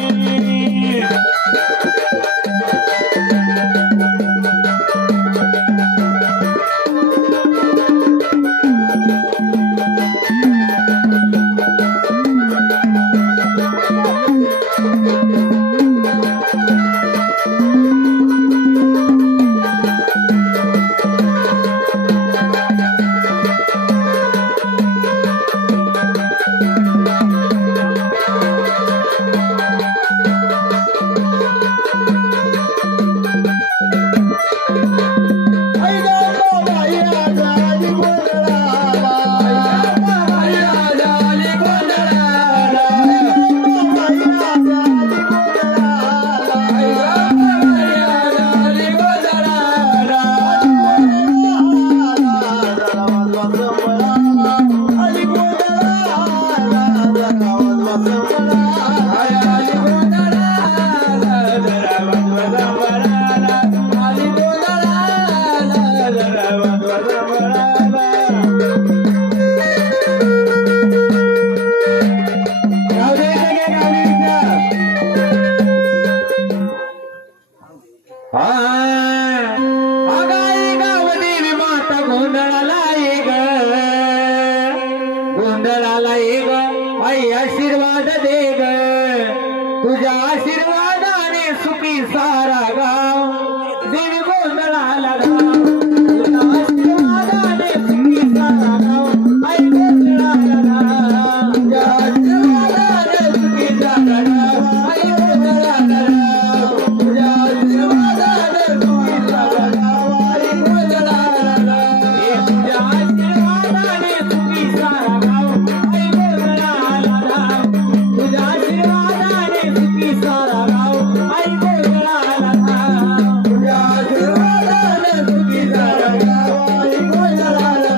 गोंधळाला ग गोंधळाला ग आई आशीर्वाद दे ग तुझ्या आशीर्वादाने सुखी सारा गाव देवी गोंधळाला तुझ्या आशीर्वादाने सुखी सारा गाव आई गोंधळाला तुझ्या आशीर्वादाने सुखी सारा गाव आई गोंधळाला तुझ्या आशीर्वादाने सुखी सारा गाव आई गोंधळाला तुझ्या आशीर्वादाने सुखी सारा गाव आई गोंधळाला तुझ्या आशीर्वादाने सुखी सारा गाव आई गोंधळाला तुझ्या आशीर्वादाने सुखी सारा गाव आई गोंधळाला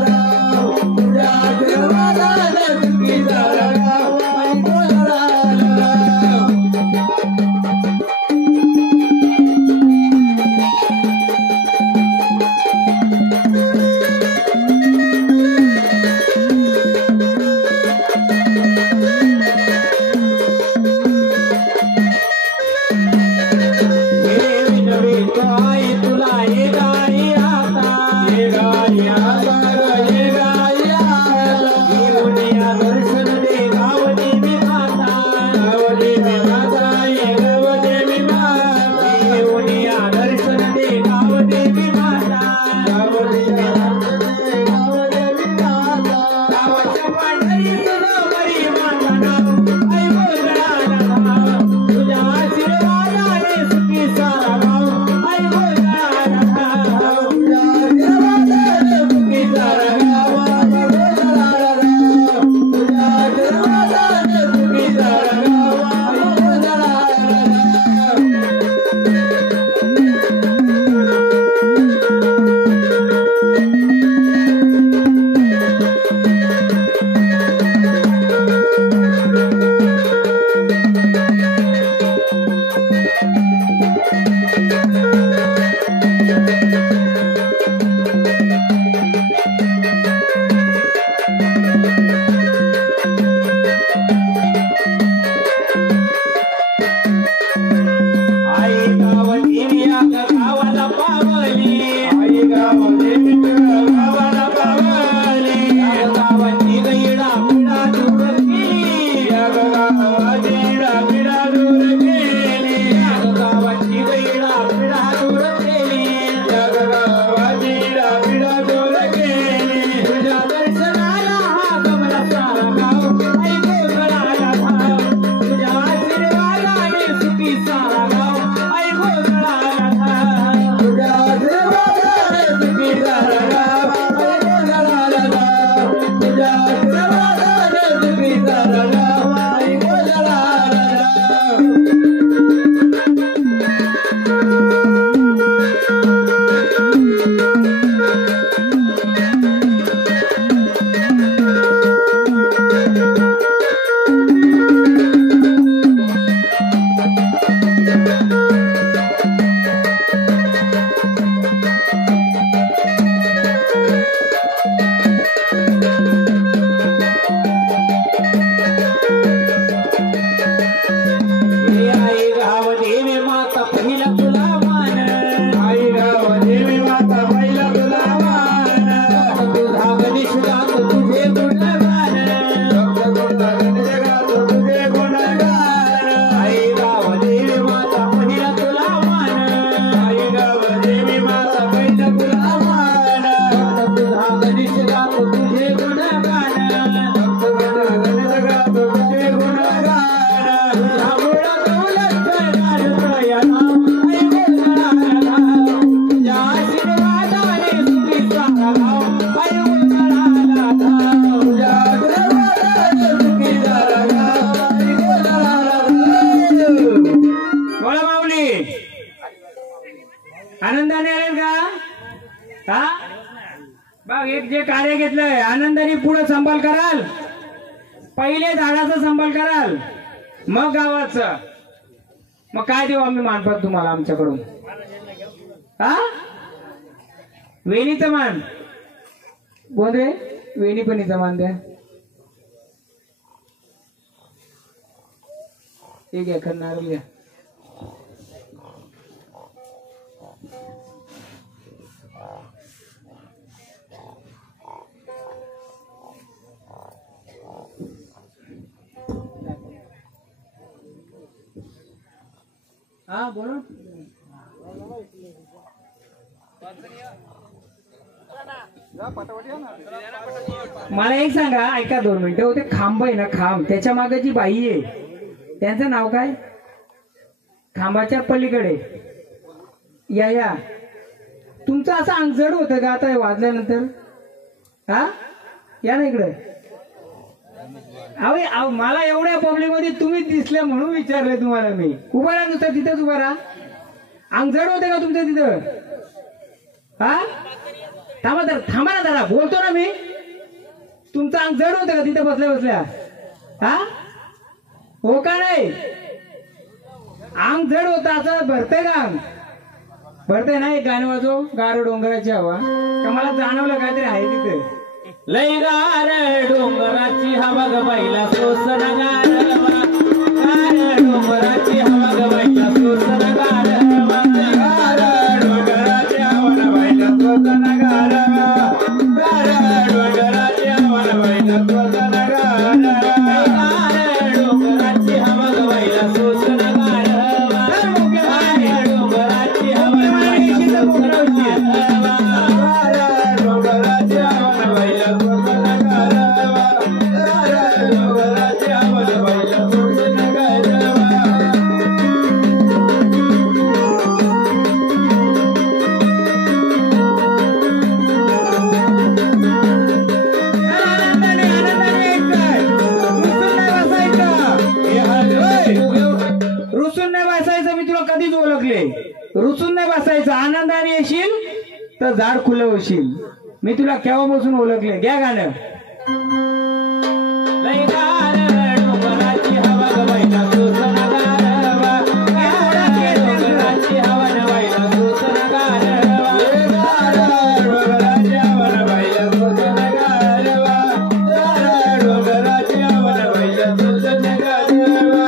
तुझ्या आशीर्वादाने सुखी सारा गाव आई गोंधळाला आई तुला हे गाई आता हे गाई आता हे गाई आता देवनिया दर्शन दे गाव देवी माता गाव देवी माता हे गाव देवी माता देवनिया दर्शन दे गाव देवी माता गाव देवी गाव देवी माता गावाच्या पांढरी तुझं बरी माता नाव आई गोंधळाला तुझ्या आशीर्वादाने सुखी सारा गाव आई गोंधळाला तुझ्या आशीर्वादाने सुखी सारा गाव आई गोंधळाला तुझ्या आशीर्वादाने सुखी सारा गाव आई गोंधळाला आई गाव देवीया गावाला पावली आई गाव देवीया गावाला पावली गावाची गैडा पिढा दूर केली गावाची पिढा दूर केली गावाची गैडा पिढा दूर केली गावाची पिढा दूर केली तुझ्या दर्शनाला हा गमला सारा गाव आई गोंधळाला धाव तुझ्या आशीर्वादाने सुखी सारा गाव आई गोंधळाला तुझ्या आशीर्वादाने सुखी सारा गाव आई गोंधळाला तुझ्या आशीर्वादाने सुखी सारा गाव आई गोंधळाला आई गाव देवी माता पहिला तुला मान आई गाव देवी माता पहिला तुला मान तुझा गणेश गात तुझे गुणगान तुझे गुणगान आई गाव देवी माता पहिला तुला मान आई गाव देवी माता पहिला तुला मान तुझा गणेश गात तुझे गुणगान गणेश गात तुझे गुणगान आनंदाने आले का हा बघ एक जे कार्य घेतलंय आनंदाने पुढे सांभाळ कराल पहिले झाडाचा सांभाळ कराल मग गावाचं मग काय देऊ आम्ही मानपात तुम्हाला आमच्याकडून हा वेणीचं मान बोल रे वेणी पण इथं मान द्या एक एखाद नारळ घ्या हा बोला. मला एक सांगा, ऐका 2 मिनिटं. हो ते खांब आहे ना, खांब, त्याच्या मागे जी बाई आहे त्यांचं नाव काय? खांबाच्या पलीकडे या तुमचं असं अंग जड होतं का आता वाजल्यानंतर? हा या ना इकडे. अहो मला एवढ्या पब्लिक मध्ये तुम्ही दिसल्या म्हणून विचारले तुम्हाला मी. उभा राहा नुसतं तिथंच उभा राहा. अंग जड होते का तुमचं तिथं? हा थांबा ना जरा, बोलतो ना मी. तुमचं अंग जड होतं का तिथं बसल्या बसल्या? हा हो का नाही? अंग जड होतं असं भरतंय का? अंग भरतंय ना. एक गाणं वाजव, गार डोंगराची हवा. का मला जाणवलं काहीतरी आहे तिथे. लय गार डोंगराची हवा ग बाईला सोसन गारवा, गार डोंगराची हवा ग बाईला सोसन गारवा, गार डोंगराची हवा ग बाईला सोसन गारवा, गार डोंगराची हवा ग बाईला सोसन गारवा, गार डोंगराची हवा ग बाईला सोसन गारवा, गार डोंगराची हवा ग बाईला सोसन गारवा, गार डोंगराची हवा ग बाईला रुसून नाही बसायचं. मी तुला कधीच ओळखले. रुसून नाही बसायचं. आनंदाने येशील तर झाड खुलं होशील. मी तुला केव्हापासून ओळखले. घ्या गाणं. लय गार डोंगराची हवा ग बाईला सोसन गारवा, गार डोंगराची हवा ग बाईला सोसन गारवा, गार डोंगराची हवा ग बाईला सोसन गारवा, गार डोंगराची हवा ग बाईला सोसन गारवा.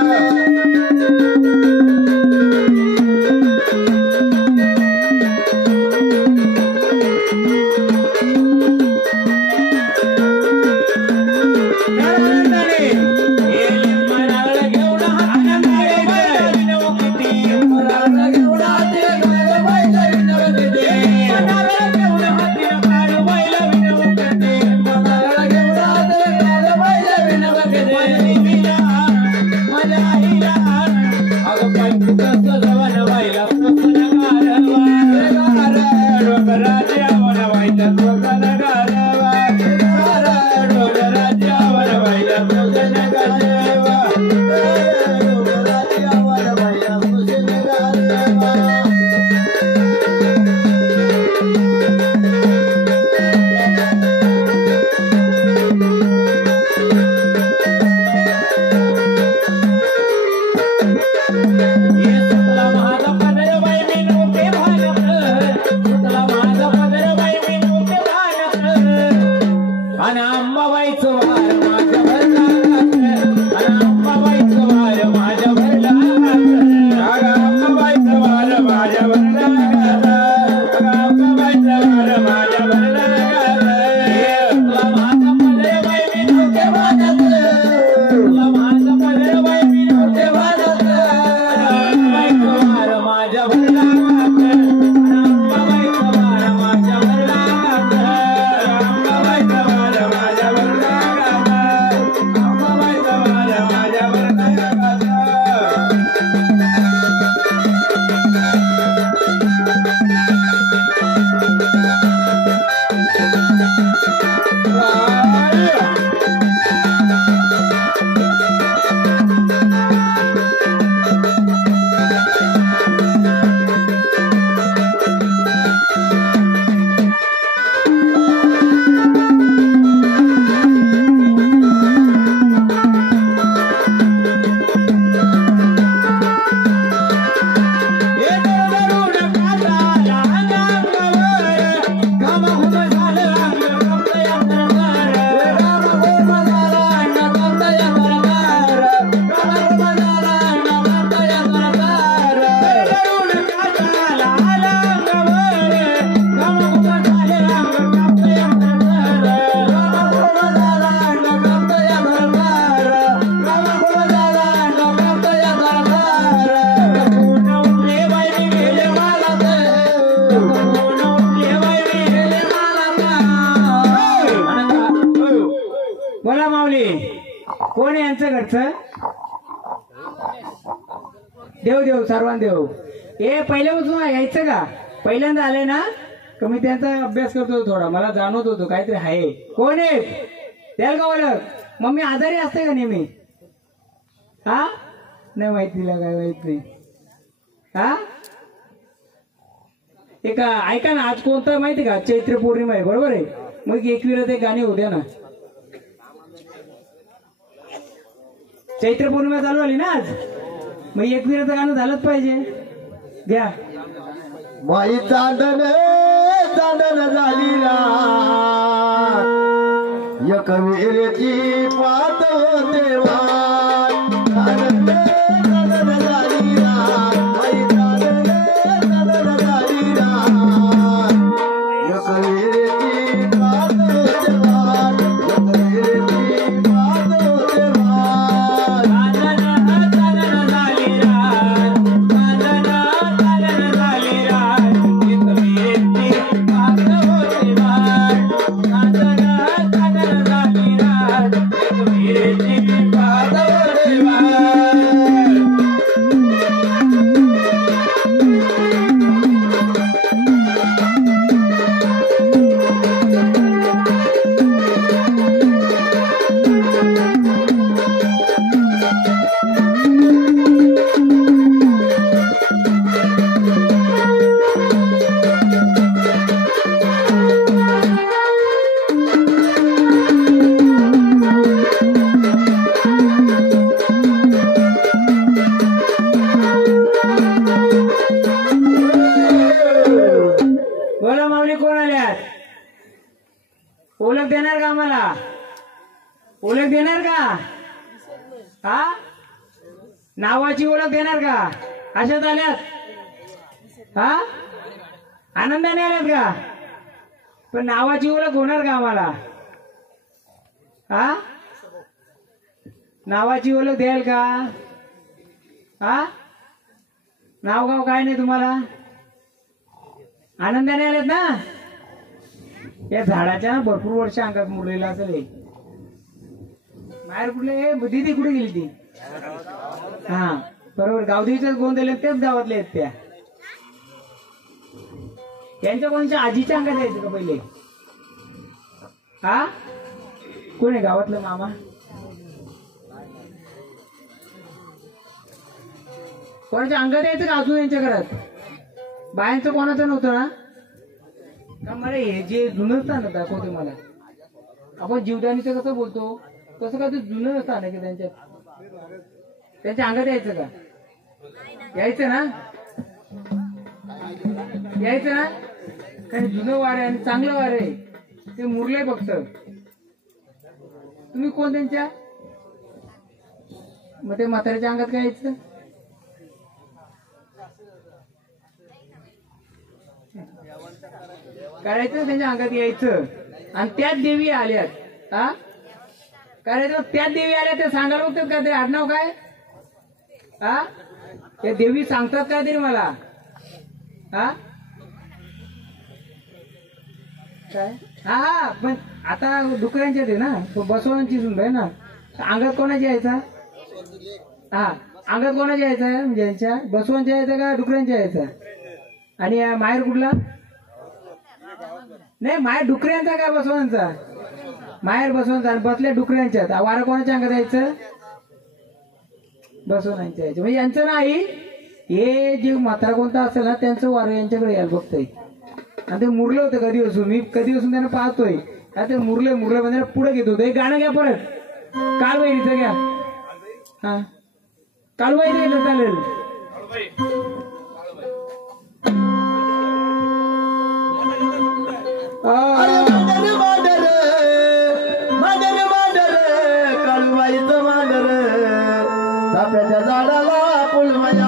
कोण आहे यांचं घरचं? देव सर्वांना देव. हे पहिल्यापासून यायचं का? पहिल्यांदा आले ना तर मी त्यांचा अभ्यास करतो थोडा, मला जाणवत होतो काहीतरी आहे. कोण आहे द्याल का ओळख? मम्मी आजारी असते का नेहमी? हा नाही माहित, तिला काय माहित नाही. हा एक ऐका ना, आज कोणतं माहिती का? चैत्र पौर्णिमा आहे, बरोबर आहे. मग एकविरा ते गाणी होत्या ना, चैत्र पौर्णिमा चालू आली ना आज, मग एकविराचं गाणं झालंच पाहिजे. घ्या. बाई चांदण झाली ना एक विरेची पात देवा. चांदण झाली ना बाई, चांदण झाली ना एक विरेची पात देवा, एक विरेची पात देवा. बोला माऊली, कोण आल्यात? ओळख देणार का आम्हाला? ओळख देणार का? हा नावाची ओळख देणार का? अशाच आल्यात? हा आनंदाने आल्यात का? पण नावाची ओळख होणार का आम्हाला? हा नावाची ओळख द्याल का? हा नाव गाव काय नाही तुम्हाला? आनंदाने आलेत ना? या झाडाच्या भरपूर वर्ष अंगात मुरलेला असेल. बाहेर कुठले दीदी कुठे गेली ती? हा बरोबर, गावदेवीच्याच गोंधळ त्याच गावातले आहेत त्या. त्यांच्या कोणच्या आजीच्या अंगात यायचं का पहिले? हा कोण आहे गावातलं मामा? कोणाच्या अंगात यायचं का अजून यांच्या घरात? बायांचं कोणाचं नव्हतं ना? का मला हे जे जुनं स्थान दाखवते मला. आपण जीवदानीचं कसं बोलतो तसं का ते जुनं स्थान आहे की त्यांच्या अंगात यायचं का? यायचं ना? यायचं ना? कारण जुनं वार आहे आणि चांगलं वार आहे, ते मुरलंय फक्त. तुम्ही कोण त्यांच्या? मग ते म्हाताऱ्याच्या अंगात काय यायचं? करायचं त्यांच्या अंगात यायचं. आणि त्याच देवी आल्यात. हा करायचं त्याच देवी आल्या, ते सांगायला बघतात का? ते आडनाव काय? हा त्या देवी सांगतात काय तरी मला? हा काय? हा पण आता डुकऱ्यांच्यात आहे ना, बसवांची सुंदर आहे ना. अंगात कोणाची यायचा? हा अंगात कोणाच्या यायचा? म्हणजे यांच्या बसवांच्या यायचा का डुकऱ्यांच्या यायचा? आणि माहेर कुठला? नाही माहेर डुकऱ्यांचा काय बसवांचा? माहेर बसवांचा. आणि बसल्या डुकऱ्यांच्यात. वारं कोणाच्या अंगात यायचं? बसवनांच्या यायचं. म्हणजे यांचं नाही, हे जे म्हातारा कोणता असेल ना त्यांचं वारं यांच्याकडे यायला बघतंय. आणि ते मुरलं होतं कधीपासून, मी कधीपासून त्यांना पाहतोय. ते मुरलं म्हणजे पुढे घेत होतं. एक गाणं घ्या परत, कालवैरीचं घ्या. हा कालवाई द्यायला चालेल. काळूबाईचं मांडर चाफ्याच्या झाडाला फुलमया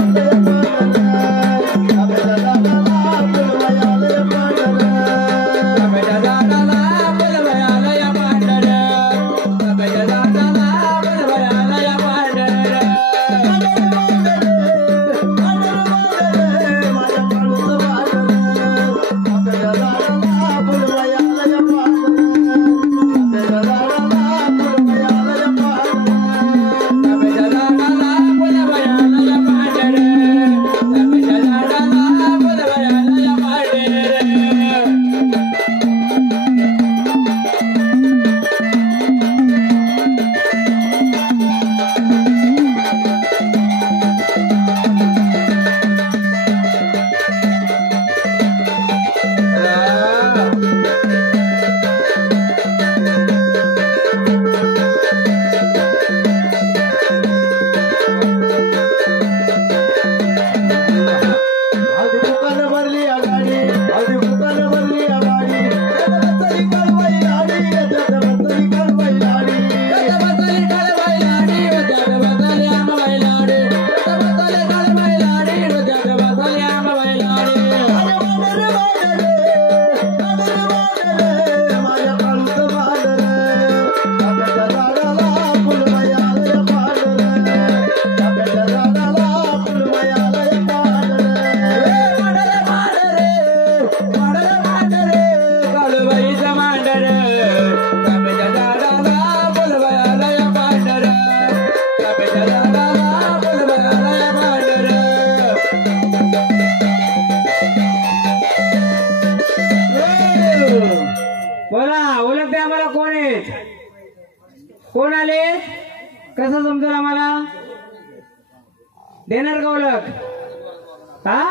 आलेत. कोण आले कसं समजेल आम्हाला? देणार का ओळख? हा,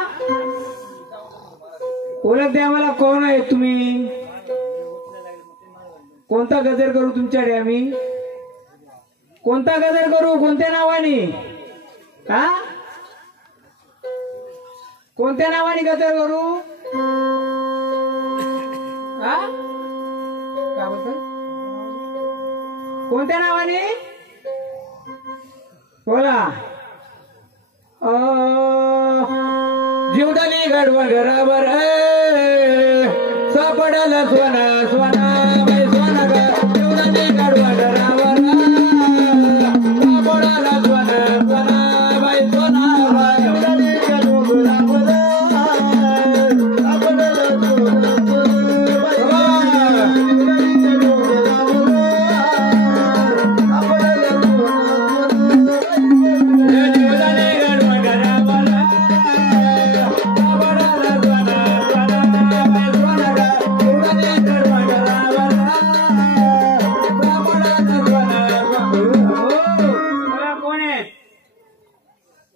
ओळख द्या आम्हाला. कोण आहे तुम्ही? कोणता गजर करू तुमच्याकडे आम्ही? कोणता गजर करू? कोणत्या नावाने? हा, कोणत्या नावाने गजर करू? हा, काय बोलतो? कोणत्या नावाने? बोला. जीवदानी गडवा घरावर सापडायला सोना सोना बाई सोना ग. जीवदानी गडवा घरावर सापडायला सोना सोना बाई सोना बाई. जीवदानी गडवा घरावर सापडायला सोना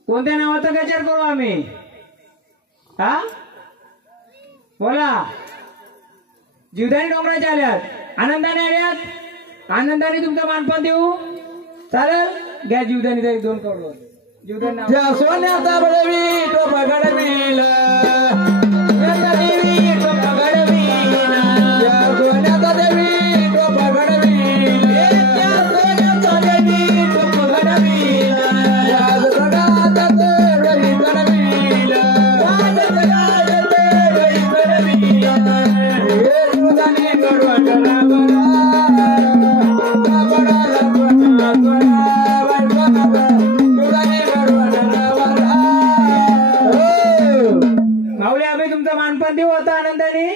कोणत्या नावाचा गजर करू आम्ही? हा, बोला. जीवदानी डोंगराच्या आल्यात, आनंदाने आल्यात, आनंदाने तुमचं मानपान देऊ. चालेल, घ्या जीवदानी तरी 2 करोड. जीवदानी सोन्याचा बडवी तो पगडवीला, सोन्याचा देवी तो पगडवीला, सोन्याचा देवी तो पगडवीला, सोन्याचा देवी तो पगडवीला. माऊली आम्ही तुमचं मानपान देऊ आता आनंदाने.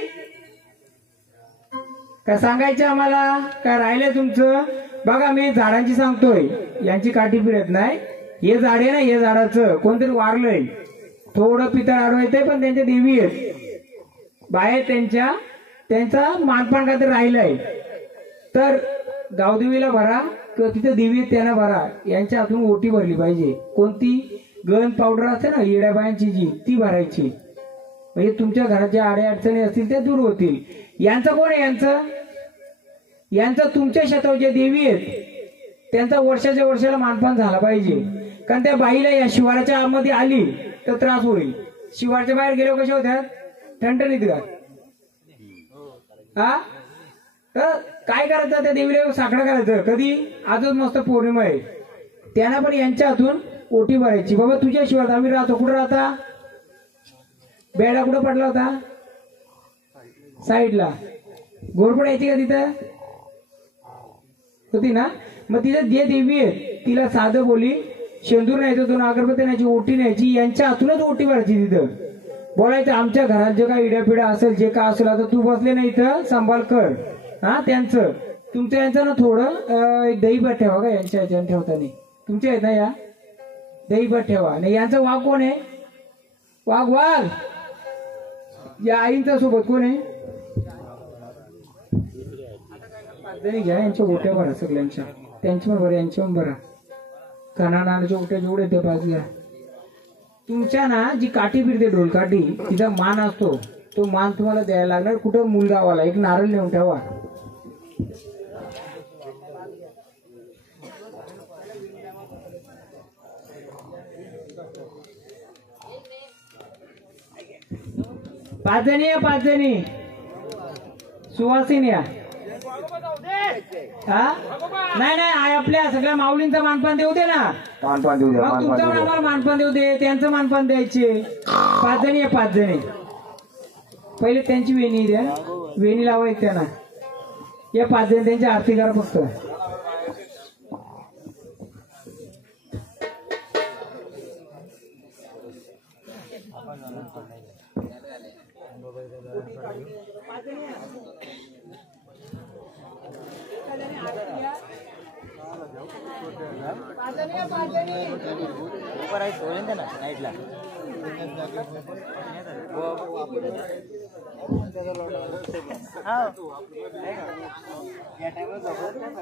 काय सांगायचं आम्हाला? काय राहिले तुमचं? बघा मी झाडांची सांगतोय, यांची काठी फिरत नाही. हे झाड आहे ना, हे झाडाचं कोणतरी वारलंय, थोडं पितळ आडवायचंय, पण त्यांच्या देवी आहेत बाहेर, त्यांचा मानपान काहीतरी राहिलंय. तर गावदेवीला भरा किंवा तिथे देवी आहेत त्यांना भरा. यांच्या हातून ओटी भरली पाहिजे. कोणती? गन पावडर असते ना येड्या बायांची जी, ती भरायची. म्हणजे तुमच्या घरात ज्या आड्या अडचणी असतील त्या दूर होतील. यांचं कोण आहे? यांचं तुमच्या शेतावर ज्या देवी आहेत त्यांचा वर्षाच्या वर्षाला मानपान झाला पाहिजे. कारण त्या बाईला या शिवाराच्या आतमध्ये आली तर त्रास होईल. शिवारच्या बाहेर गेलो कशा होत्या? ठणठणीत का? हा, तर काय करायचं? त्या देवीला साखळा करायचं. कधी? आजच मस्त पौर्णिमा आहे, त्यांना पण यांच्या हातून ओटी भरायची. बाबा तुझ्या शिवारात आम्ही राहतो. कुठं राहता? बेडा कुठं पडला होता? साईडला. घोरपड यायची का तिथं? होती ना. मग तिथं जे देवी आहे तिला साधं बोली शेंदूर न्यायचं, 2 अगरबत्ती न्यायची, ओटी न्यायची, यांच्या हातूनच ओटी भरायची. तिथं बोलायचं आमच्या घरात जे काय इड्यापिडा असेल, जे काय असेल, आता तू बसले नाही इथं सांभाळ कर. हा, त्यांचं तुमच्या यांचं ना थोडं दहीभात ठेवा का यांच्या ह्याच्यानं ठेवताना. तुमच्या आहेत ना या, दहीभात ठेवा. नाही यांचा वाघ कोण आहे? वाघ या आईंचा सोबत कोण आहे? घ्या यांच्या ओट्या भरा सगळ्यांच्या, त्यांच्या पण बरं, यांच्या पण बरा. कानाच्या ओट्या जेवढे ते 5 घ्या. तुमच्या ना जी काठी फिरते ढोल काठी, तिचा मान असतो, तो मान तुम्हाला द्यायला लागणार. कुठं? मुलगावाला. एक नारळ नेऊन ठेवा. पाच जणी सुवासिनी. हा, नाही आपल्या सगळ्या माऊलींचा मानपान देऊ दे ना. मानपान देऊ द्या. मग तुमचं आम्हाला मानपान देऊ दे, त्यांचं मानपान द्यायचे. 5 जणी. पहिले त्यांची वेणी द्या, वेणी लावायची त्यांना. या 5 जण त्यांची आरती करा फक्त. या टायमाला